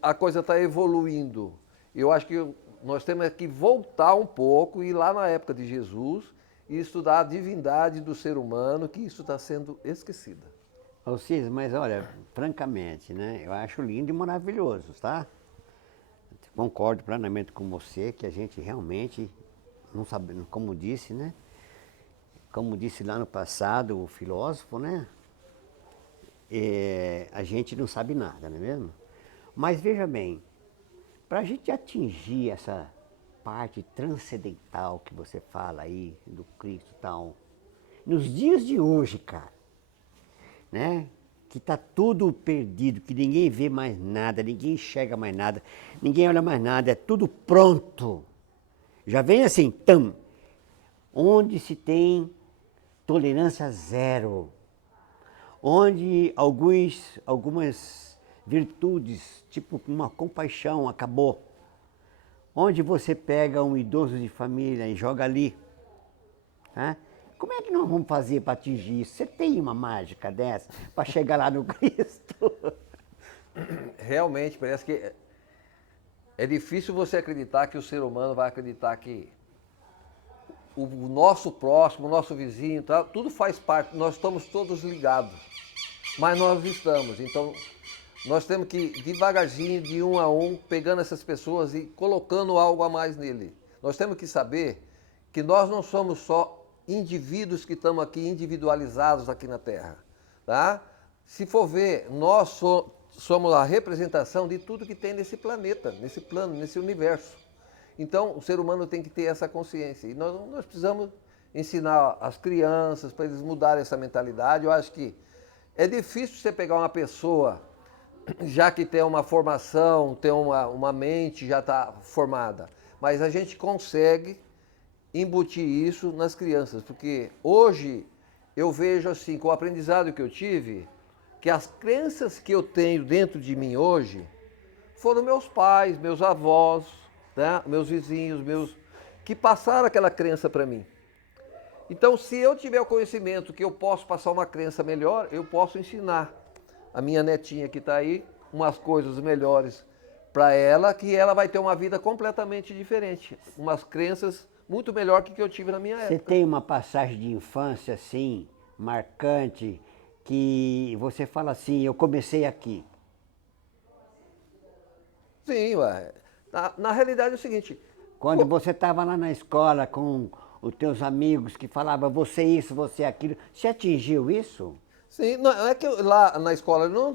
a coisa está evoluindo. Eu acho que nós temos que voltar um pouco, ir lá na época de Jesus e estudar a divindade do ser humano, que isso está sendo esquecida. Alcides, mas olha, francamente, né, eu acho lindo e maravilhoso, tá? Concordo plenamente com você que a gente realmente não sabe, como disse, né? Como disse lá no passado o filósofo, né? A gente não sabe nada, não é mesmo? Mas veja bem, Para a gente atingir essa parte transcendental que você fala aí, do Cristo e tal, nos dias de hoje, cara, né? Que está tudo perdido, que ninguém vê mais nada, ninguém enxerga mais nada, ninguém olha mais nada, é tudo pronto. Já vem assim, tam, onde se tem tolerância zero, onde algumas virtudes, tipo uma compaixão, acabou. Onde você pega um idoso de família e joga ali. Né? Como é que nós vamos fazer para atingir isso? Você tem uma mágica dessa para chegar lá no Cristo? Realmente, parece que é difícil você acreditar que o ser humano vai acreditar que o nosso próximo, o nosso vizinho, tá, tudo faz parte, nós estamos todos ligados, mas nós estamos. Então, nós temos que ir devagarzinho, de um a um, pegando essas pessoas e colocando algo a mais nele. Nós temos que saber que nós não somos só indivíduos que estamos aqui individualizados aqui na Terra, tá? Se for ver, nós somos a representação de tudo que tem nesse planeta, nesse plano, nesse universo. Então, o ser humano tem que ter essa consciência. E nós precisamos ensinar as crianças para eles mudarem essa mentalidade. Eu acho que é difícil você pegar uma pessoa, já que tem uma formação, tem uma mente já está formada, mas a gente consegue embutir isso nas crianças, porque hoje eu vejo assim, com o aprendizado que eu tive, que as crenças que eu tenho dentro de mim hoje foram meus pais, meus avós, né, meus vizinhos, que passaram aquela crença para mim. Então, se eu tiver o conhecimento que eu posso passar uma crença melhor, eu posso ensinar a minha netinha que está aí umas coisas melhores para ela, que ela vai ter uma vida completamente diferente, umas crenças muito melhor que eu tive na minha época. Você tem uma passagem de infância assim, marcante, que você fala assim, eu comecei aqui. Sim, ué. Na realidade é o seguinte... Quando você estava lá na escola com os teus amigos que falavam você isso, você aquilo, você atingiu isso? Sim, não é que lá na escola eu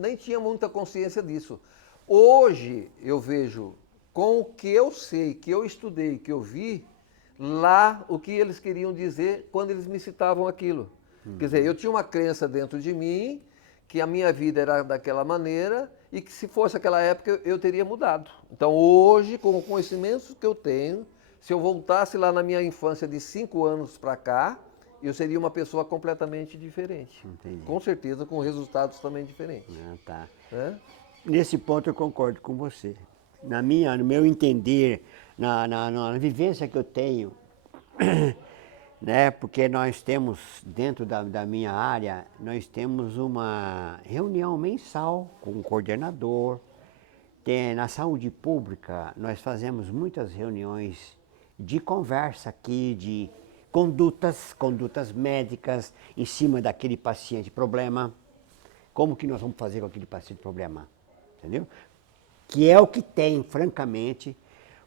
nem tinha muita consciência disso. Hoje eu vejo, com o que eu sei, que eu estudei, que eu vi, lá o que eles queriam dizer quando eles me citavam aquilo. Quer dizer, eu tinha uma crença dentro de mim, que a minha vida era daquela maneira e que se fosse aquela época eu teria mudado. Então hoje, com o conhecimento que eu tenho, se eu voltasse lá na minha infância de 5 anos para cá, eu seria uma pessoa completamente diferente. Entendi. Com certeza, com resultados também diferentes. Ah, tá. É? Nesse ponto eu concordo com você. No meu entender, na vivência que eu tenho, né, porque nós temos, dentro da minha área, nós temos uma reunião mensal com o coordenador. Na saúde pública, nós fazemos muitas reuniões de conversa aqui, de condutas médicas em cima daquele paciente problema. Como que nós vamos fazer com aquele paciente problema? Entendeu? Que é o que tem, francamente,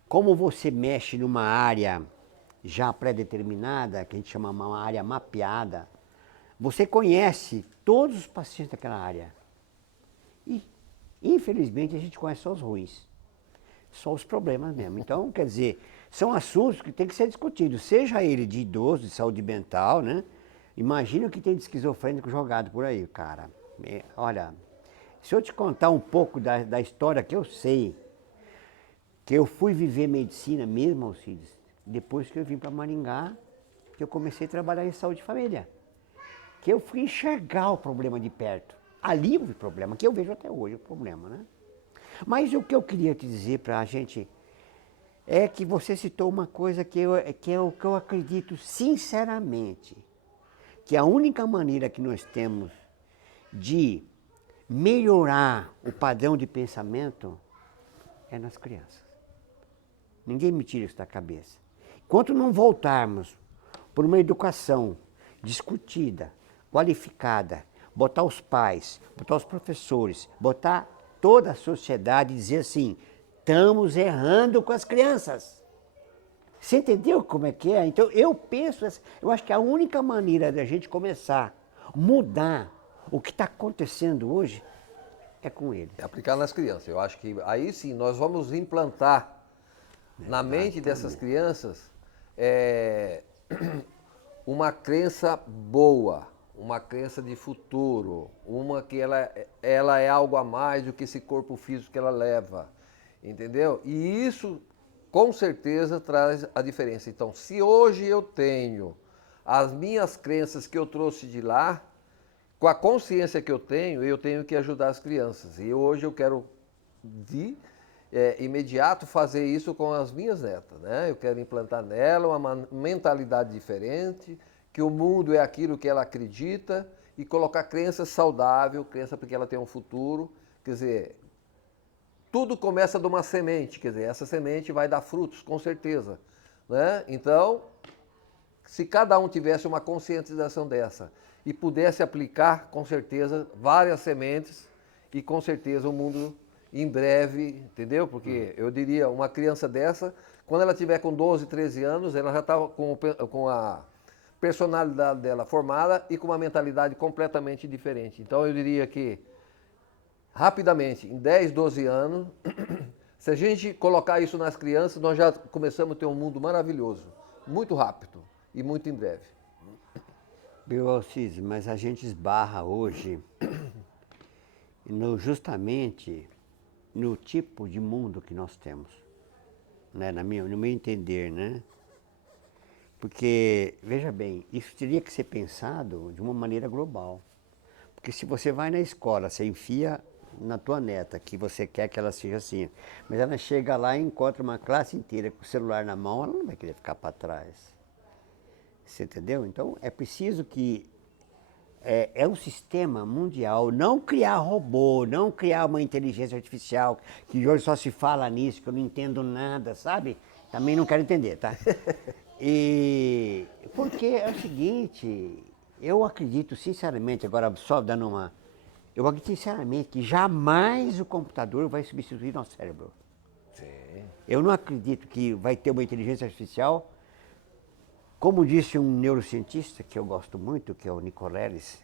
como você mexe numa área já pré-determinada, que a gente chama uma área mapeada, você conhece todos os pacientes daquela área. E, infelizmente, a gente conhece só os ruins, só os problemas mesmo. Então, quer dizer, são assuntos que tem que ser discutidos, seja ele de idoso, de saúde mental, né? Imagina o que tem de esquizofrênico jogado por aí, cara. Olha, se eu te contar um pouco da história que eu sei, que eu fui viver medicina mesmo, Alcides, depois que eu vim para Maringá, que eu comecei a trabalhar em saúde de família. Que eu fui enxergar o problema de perto. Ali o problema, que eu vejo até hoje o problema, né? Mas o que eu queria te dizer para a gente é que você citou uma coisa que eu acredito sinceramente, que a única maneira que nós temos de melhorar o padrão de pensamento é nas crianças. Ninguém me tira isso da cabeça. Enquanto não voltarmos por uma educação discutida, qualificada, botar os pais, botar os professores, botar toda a sociedade e dizer assim, estamos errando com as crianças. Você entendeu como é que é? Então eu penso, eu acho que a única maneira da gente começar a mudar o que está acontecendo hoje é com eles. É aplicar nas crianças. Eu acho que aí sim nós vamos implantar na mente dessas crianças uma crença boa, uma crença de futuro, uma que ela é algo a mais do que esse corpo físico que ela leva, entendeu? E isso com certeza traz a diferença. Então, se hoje eu tenho as minhas crenças que eu trouxe de lá, com a consciência que eu tenho que ajudar as crianças. E hoje eu quero de imediato fazer isso com as minhas netas, né? Eu quero implantar nela uma mentalidade diferente, que o mundo é aquilo que ela acredita e colocar crença saudável, crença porque ela tem um futuro. Quer dizer, tudo começa de uma semente, quer dizer, essa semente vai dar frutos, com certeza, né? Então, se cada um tivesse uma conscientização dessa e pudesse aplicar, com certeza, várias sementes e com certeza o mundo em breve, entendeu? Porque eu diria, uma criança dessa, quando ela tiver com 12, 13 anos, ela já está com a personalidade dela formada e com uma mentalidade completamente diferente. Então eu diria que, rapidamente, em 10, 12 anos, se a gente colocar isso nas crianças, nós já começamos a ter um mundo maravilhoso, muito rápido e muito em breve. Bill Alcides, mas a gente esbarra hoje justamente no tipo de mundo que nós temos, né? No meu entender, né? Porque, veja bem, isso teria que ser pensado de uma maneira global. Porque se você vai na escola, você enfia na tua neta que você quer que ela seja assim, mas ela chega lá e encontra uma classe inteira com o celular na mão, ela não vai querer ficar para trás. Você entendeu? Então é preciso que é um sistema mundial, não criar robô, não criar uma inteligência artificial, que hoje só se fala nisso, que eu não entendo nada, sabe? Também não quero entender, tá? E porque é o seguinte, eu acredito sinceramente, agora só dando uma. Eu acredito sinceramente que jamais o computador vai substituir nosso cérebro. Sim. Eu não acredito que vai ter uma inteligência artificial. Como disse um neurocientista que eu gosto muito, que é o Nicoleles,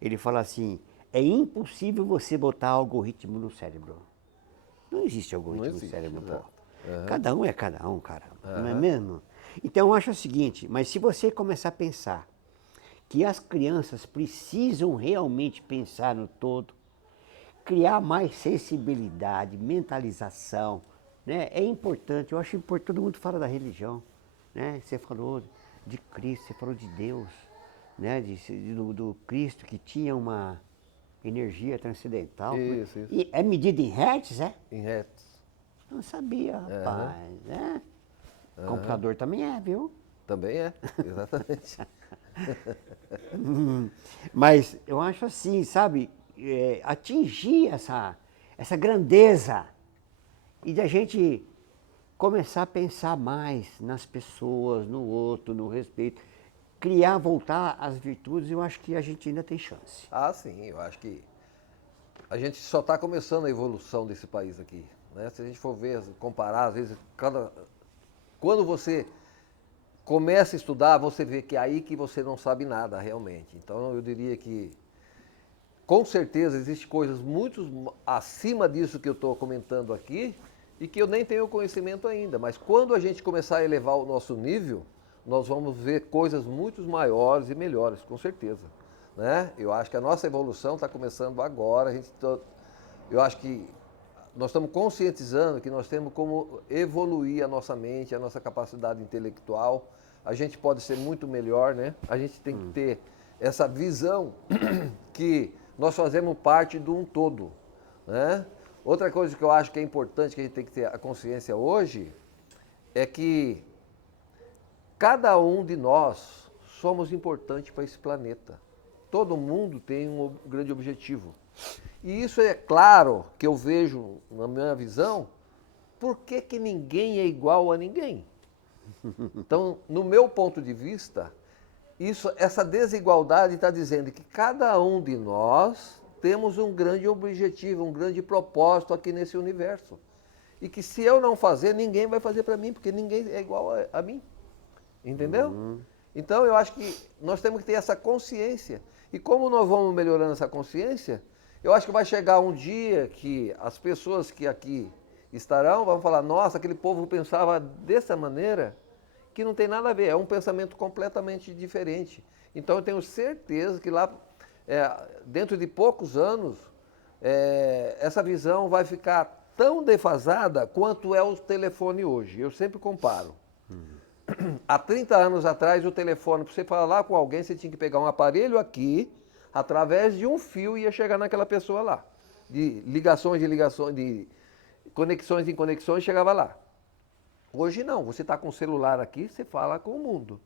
ele fala assim, é impossível você botar algoritmo no cérebro. Não existe algoritmo no cérebro, pô. Uhum. Cada um é cada um, cara. Não é mesmo? Então eu acho o seguinte, mas se você começar a pensar que as crianças precisam realmente pensar no todo, criar mais sensibilidade, mentalização, né? É importante, eu acho importante, todo mundo fala da religião, né? Você falou de Cristo, você falou de Deus, né? Do Cristo que tinha uma energia transcendental. Isso. E é medida em hertz, é? Em hertz. Não sabia, rapaz, né? Computador também é, viu? Também é, exatamente. Mas eu acho assim, sabe, atingir essa grandeza e da gente começar a pensar mais nas pessoas, no outro, no respeito, voltar às virtudes, eu acho que a gente ainda tem chance. Ah, sim, eu acho que a gente só está começando a evolução desse país aqui, né? Se a gente for ver, comparar, às vezes, quando você começa a estudar, você vê que é aí que você não sabe nada realmente. Então eu diria que, com certeza, existem coisas muito acima disso que eu estou comentando aqui e que eu nem tenho conhecimento ainda. Mas quando a gente começar a elevar o nosso nível, nós vamos ver coisas muito maiores e melhores, com certeza, né? Eu acho que a nossa evolução está começando agora. Eu acho que nós estamos conscientizando que nós temos como evoluir a nossa mente, a nossa capacidade intelectual. A gente pode ser muito melhor, né? A gente tem que ter essa visão que nós fazemos parte de um todo, né? Outra coisa que eu acho que é importante, que a gente tem que ter a consciência hoje, é que cada um de nós somos importantes para esse planeta. Todo mundo tem um grande objetivo. E isso é claro que eu vejo, na minha visão, por que ninguém é igual a ninguém? Então, no meu ponto de vista, essa desigualdade está dizendo que cada um de nós temos um grande objetivo, um grande propósito aqui nesse universo. E que se eu não fazer, ninguém vai fazer para mim, porque ninguém é igual a mim. Entendeu? Então, eu acho que nós temos que ter essa consciência. E como nós vamos melhorando essa consciência, Eu acho que vai chegar um dia que as pessoas que aqui estarão vão falar, nossa, aquele povo pensava dessa maneira, que não tem nada a ver, é um pensamento completamente diferente. Então eu tenho certeza que lá, dentro de poucos anos, essa visão vai ficar tão defasada quanto é o telefone hoje. Eu sempre comparo. Há 30 anos atrás, o telefone, para você falar com alguém, você tinha que pegar um aparelho aqui, através de um fio, e ia chegar naquela pessoa lá. De ligações, de conexões em conexões, chegava lá. Hoje não, você está com o celular aqui, você fala com o mundo.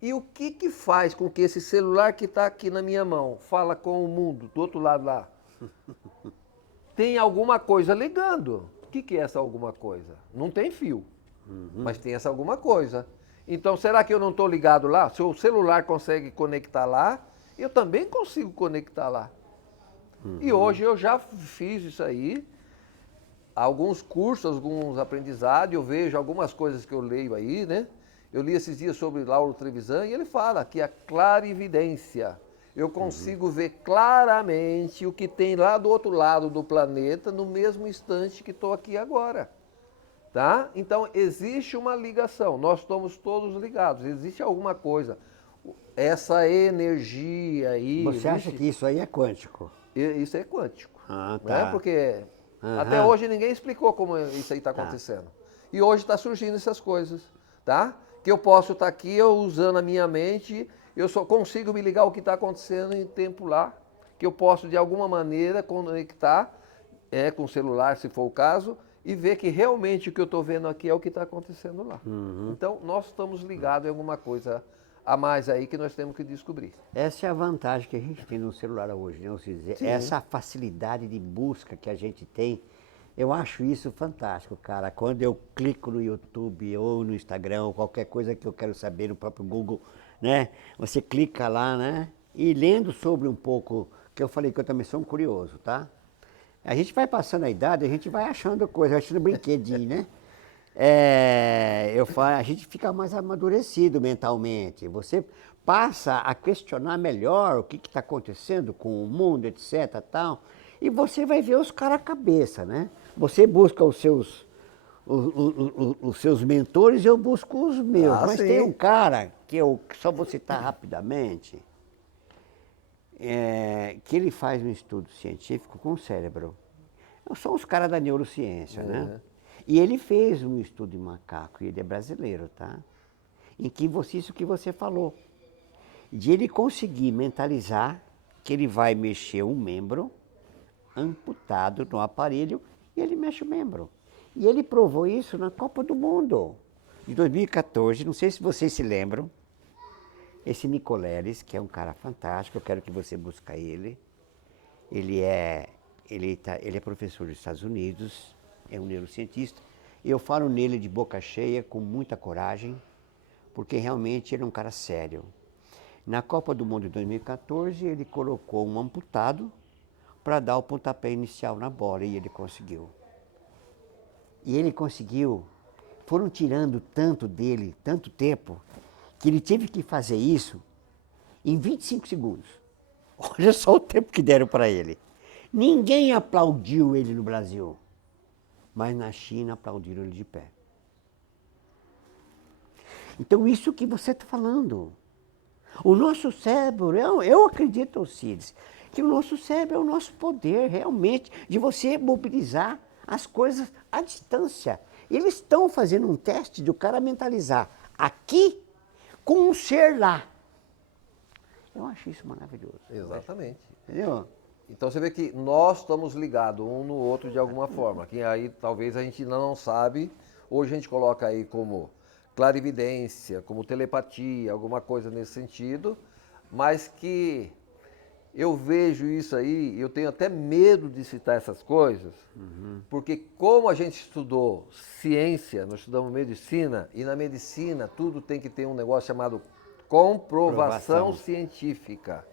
E o que que faz com que esse celular que está aqui na minha mão fala com o mundo, do outro lado lá? Tem alguma coisa ligando. O que que é essa alguma coisa? Não tem fio, mas tem essa alguma coisa. Então, será que eu não estou ligado lá? Se o celular consegue conectar lá, eu também consigo conectar lá. E hoje eu já fiz isso aí, alguns cursos, alguns aprendizados, eu vejo algumas coisas que eu leio aí, né? Eu li esses dias sobre Lauro Trevisan e ele fala que a clarividência, eu consigo ver claramente o que tem lá do outro lado do planeta no mesmo instante que estou aqui agora. Tá? Então existe uma ligação, nós estamos todos ligados, existe alguma coisa. Essa energia aí. Você acha que isso aí é quântico? Isso é quântico. Ah, Né? tá. Porque Aham. até hoje ninguém explicou como isso aí está acontecendo. E hoje está surgindo essas coisas. Tá? Que eu posso estar aqui, eu usando a minha mente, eu só consigo me ligar ao que está acontecendo em tempo lá, que eu posso de alguma maneira conectar com o celular, se for o caso, e ver que realmente o que eu estou vendo aqui é o que está acontecendo lá. Então, nós estamos ligados em alguma coisa a mais aí que nós temos que descobrir. Essa é a vantagem que a gente tem no celular hoje, né? Ou seja, Sim. essa facilidade de busca que a gente tem, eu acho isso fantástico, cara. Quando eu clico no YouTube ou no Instagram, ou qualquer coisa que eu quero saber no próprio Google, né? Você clica lá, né? E lendo sobre um pouco, que eu falei que eu também sou um curioso, tá? A gente vai passando a idade, a gente vai achando coisa, achando brinquedinho, né? A gente fica mais amadurecido mentalmente. Você passa a questionar melhor o que está acontecendo com o mundo, etc. Tal, e você vai ver os caras cabeça, né? Você busca os seus mentores e eu busco os meus. Ah, Mas sim. tem um cara que eu só vou citar rapidamente, que ele faz um estudo científico com o cérebro. São os caras da neurociência, né? E ele fez um estudo em macaco, e ele é brasileiro, tá? Em que isso que você falou, de ele conseguir mentalizar que ele vai mexer um membro amputado no aparelho e ele mexe o membro. E ele provou isso na Copa do Mundo de 2014, não sei se vocês se lembram. Esse Nicoleles, que é um cara fantástico, eu quero que você busque ele. Ele é professor dos Estados Unidos, é um neurocientista. Eu falo nele de boca cheia, com muita coragem, porque realmente ele é um cara sério. Na Copa do Mundo de 2014, ele colocou um amputado para dar o pontapé inicial na bola, e ele conseguiu. E ele conseguiu, foram tirando tanto dele, tanto tempo, que ele teve que fazer isso em 25 segundos. Olha só o tempo que deram para ele. Ninguém aplaudiu ele no Brasil, mas na China aplaudiram ele de pé. Então isso que você está falando. O nosso cérebro, eu acredito, Alcides, que o nosso cérebro é o nosso poder realmente de você mobilizar as coisas à distância. Eles estão fazendo um teste de o cara mentalizar aqui com um ser lá. Eu acho isso maravilhoso. Exatamente. Entendeu? Então você vê que nós estamos ligados um no outro de alguma forma, que aí talvez a gente ainda não sabe, hoje a gente coloca aí como clarividência, como telepatia, alguma coisa nesse sentido, mas que eu vejo isso aí, eu tenho até medo de citar essas coisas, porque como a gente estudou ciência, nós estudamos medicina, e na medicina tudo tem que ter um negócio chamado comprovação científica.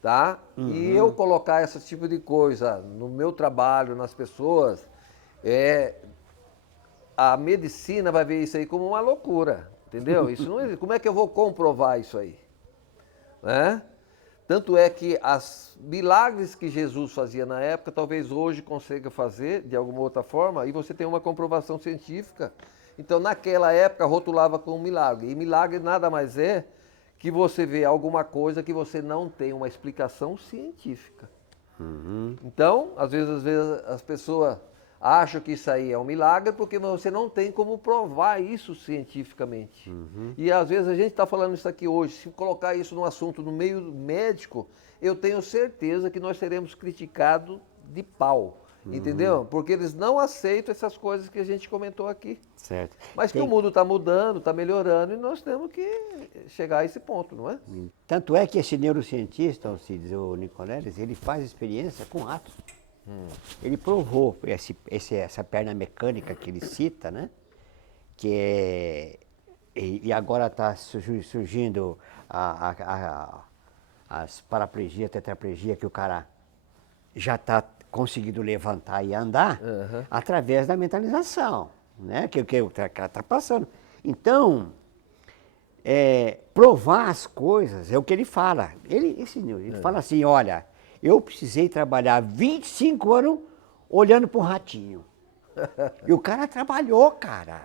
Tá? E eu colocar esse tipo de coisa no meu trabalho, nas pessoas, a medicina vai ver isso aí como uma loucura, entendeu? Isso não existe. Como é que eu vou comprovar isso aí? Né? Tanto é que os milagres que Jesus fazia na época, talvez hoje consiga fazer de alguma outra forma, e você tem uma comprovação científica. Então, naquela época, rotulava como milagre. E milagre nada mais é que você vê alguma coisa que você não tem uma explicação científica. Então, às vezes as pessoas acham que isso aí é um milagre porque você não tem como provar isso cientificamente. E às vezes a gente está falando isso aqui hoje, se colocar isso num assunto no meio médico, eu tenho certeza que nós seremos criticados de pau. Entendeu? Porque eles não aceitam essas coisas que a gente comentou aqui. Certo. Mas que o mundo está mudando, está melhorando e nós temos que chegar a esse ponto, não é? Tanto é que esse neurocientista, Alcides, o Nicoleles, ele faz experiência com ratos. Ele provou essa perna mecânica que ele cita, né? Que é, e agora está surgindo as paraplegia, tetraplegia, que o cara já está conseguindo levantar e andar através da mentalização, né? Que o cara está passando. Então, provar as coisas é o que ele fala. Ele fala assim, olha, eu precisei trabalhar 25 anos olhando para um ratinho. E o cara trabalhou, cara.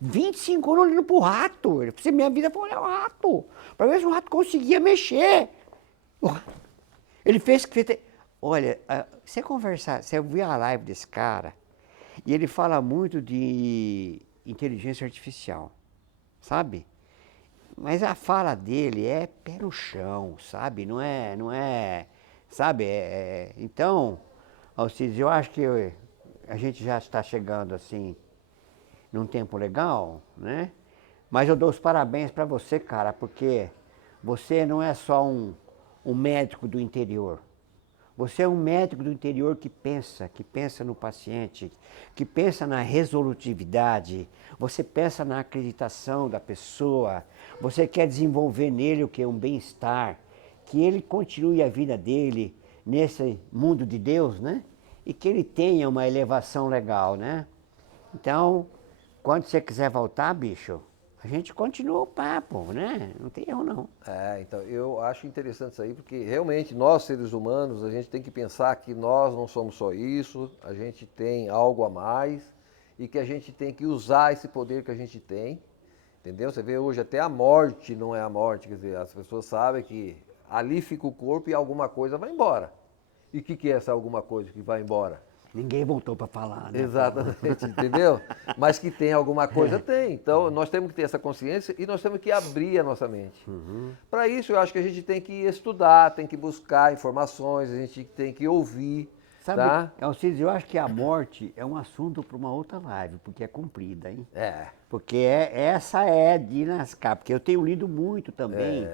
25 anos olhando para o rato. Minha vida foi olhar o rato, para ver se o rato conseguia mexer. Ele fez que... Olha, você ouvir a live desse cara, e ele fala muito de inteligência artificial, sabe? Mas a fala dele é pé no chão, sabe? Não é, sabe? Então, Alcides, eu acho que a gente já está chegando assim, num tempo legal, né? Mas eu dou os parabéns para você, cara, porque você não é só um médico do interior. Você é um médico do interior que pensa no paciente, que pensa na resolutividade, você pensa na acreditação da pessoa, você quer desenvolver nele o que é um bem-estar, que ele continue a vida dele nesse mundo de Deus, né? E que ele tenha uma elevação legal, né? Então, quando você quiser voltar, bicho, a gente continua o papo, né? Não tem erro, não. Então, eu acho interessante isso aí, porque realmente nós, seres humanos, a gente tem que pensar que nós não somos só isso, a gente tem algo a mais e que a gente tem que usar esse poder que a gente tem, entendeu? Você vê hoje até a morte não é a morte, quer dizer, as pessoas sabem que ali fica o corpo e alguma coisa vai embora. E o que é essa alguma coisa que vai embora? Ninguém voltou para falar, né? Exatamente, entendeu? Mas que tem alguma coisa, tem. Então, nós temos que ter essa consciência e nós temos que abrir a nossa mente. Para isso, eu acho que a gente tem que estudar, tem que buscar informações, a gente tem que ouvir. Sabe, tá? Alcides, eu acho que a morte é um assunto para uma outra live, porque é comprida, hein? Porque essa é de lascar, porque eu tenho lido muito também.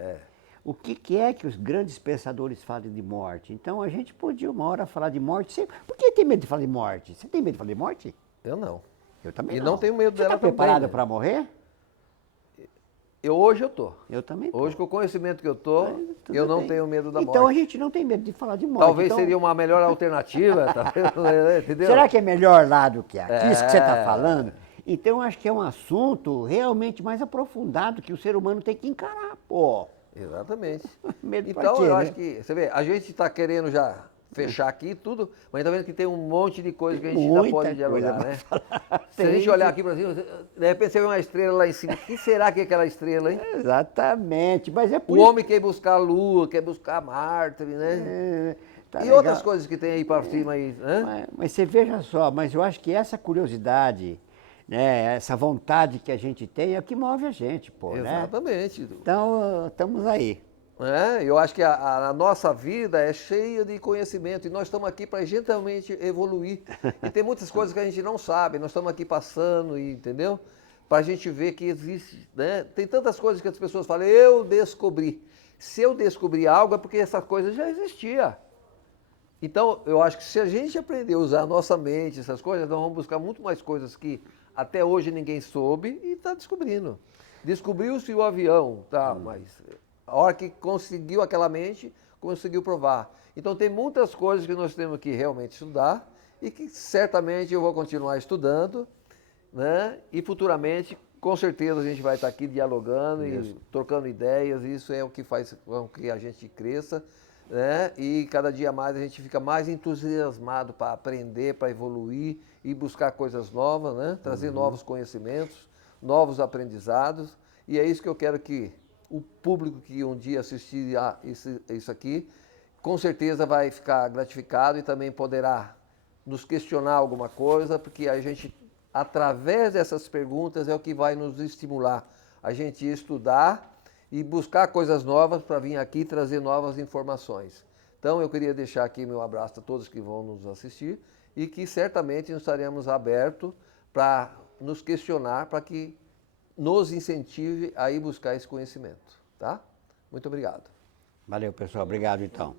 O que é que os grandes pensadores falam de morte? Então a gente podia uma hora falar de morte. Por que tem medo de falar de morte? Você tem medo de falar de morte? Eu não. Eu também e não. não tenho medo Você dela está preparado também, né? para morrer? Hoje eu tô. Eu também tô. Hoje, com o conhecimento que eu tô, eu não tenho medo da morte. Então a gente não tem medo de falar de morte. Talvez então... seria uma melhor alternativa, tá vendo? Entendeu? Será que é melhor lá do que aqui, isso que você está falando? Então eu acho que é um assunto realmente mais aprofundado que o ser humano tem que encarar, pô. Exatamente. Medo pra Então, quê, eu né? acho que, você vê, a gente está querendo já fechar aqui tudo, mas está vendo que tem um monte de coisa que a gente ainda Muita pode dialogar, coisa né? pra falar. Se a gente Tem. olhar aqui para cima, de repente você vê uma estrela lá em cima. O que será que é aquela estrela, hein? Exatamente, mas é por O isso homem quer buscar a Lua, quer buscar Marte, né? tá E legal. outras coisas que tem aí para cima aí, né? Mas você veja só, mas eu acho que essa curiosidade, né, essa vontade que a gente tem é o que move a gente, pô, né? Exatamente. Então, estamos aí. Eu acho que a nossa vida é cheia de conhecimento e nós estamos aqui para gentilmente evoluir. E tem muitas coisas que a gente não sabe, nós estamos aqui passando, entendeu? Para a gente ver que existe, né? Tem tantas coisas que as pessoas falam, eu descobri. Se eu descobri algo é porque essa coisa já existia. Então, eu acho que se a gente aprender a usar a nossa mente, essas coisas, nós vamos buscar muito mais coisas que até hoje ninguém soube e está descobrindo. Descobriu-se o avião, tá, mas a hora que conseguiu aquela mente, conseguiu provar. Então tem muitas coisas que nós temos que realmente estudar e que certamente eu vou continuar estudando, né? E futuramente com certeza a gente vai estar aqui dialogando Isso. e trocando ideias, isso é o que faz com que a gente cresça, né? E cada dia mais a gente fica mais entusiasmado para aprender, para evoluir e buscar coisas novas, né? Trazer novos conhecimentos, novos aprendizados. E é isso que eu quero que o público que um dia assistir a isso aqui, com certeza vai ficar gratificado e também poderá nos questionar alguma coisa, porque a gente, através dessas perguntas, é o que vai nos estimular a gente estudar e buscar coisas novas para vir aqui trazer novas informações. Então eu queria deixar aqui meu abraço a todos que vão nos assistir e que certamente nós estaremos abertos para nos questionar, para que nos incentive a ir buscar esse conhecimento, tá? Muito obrigado. Valeu, pessoal. Obrigado, então.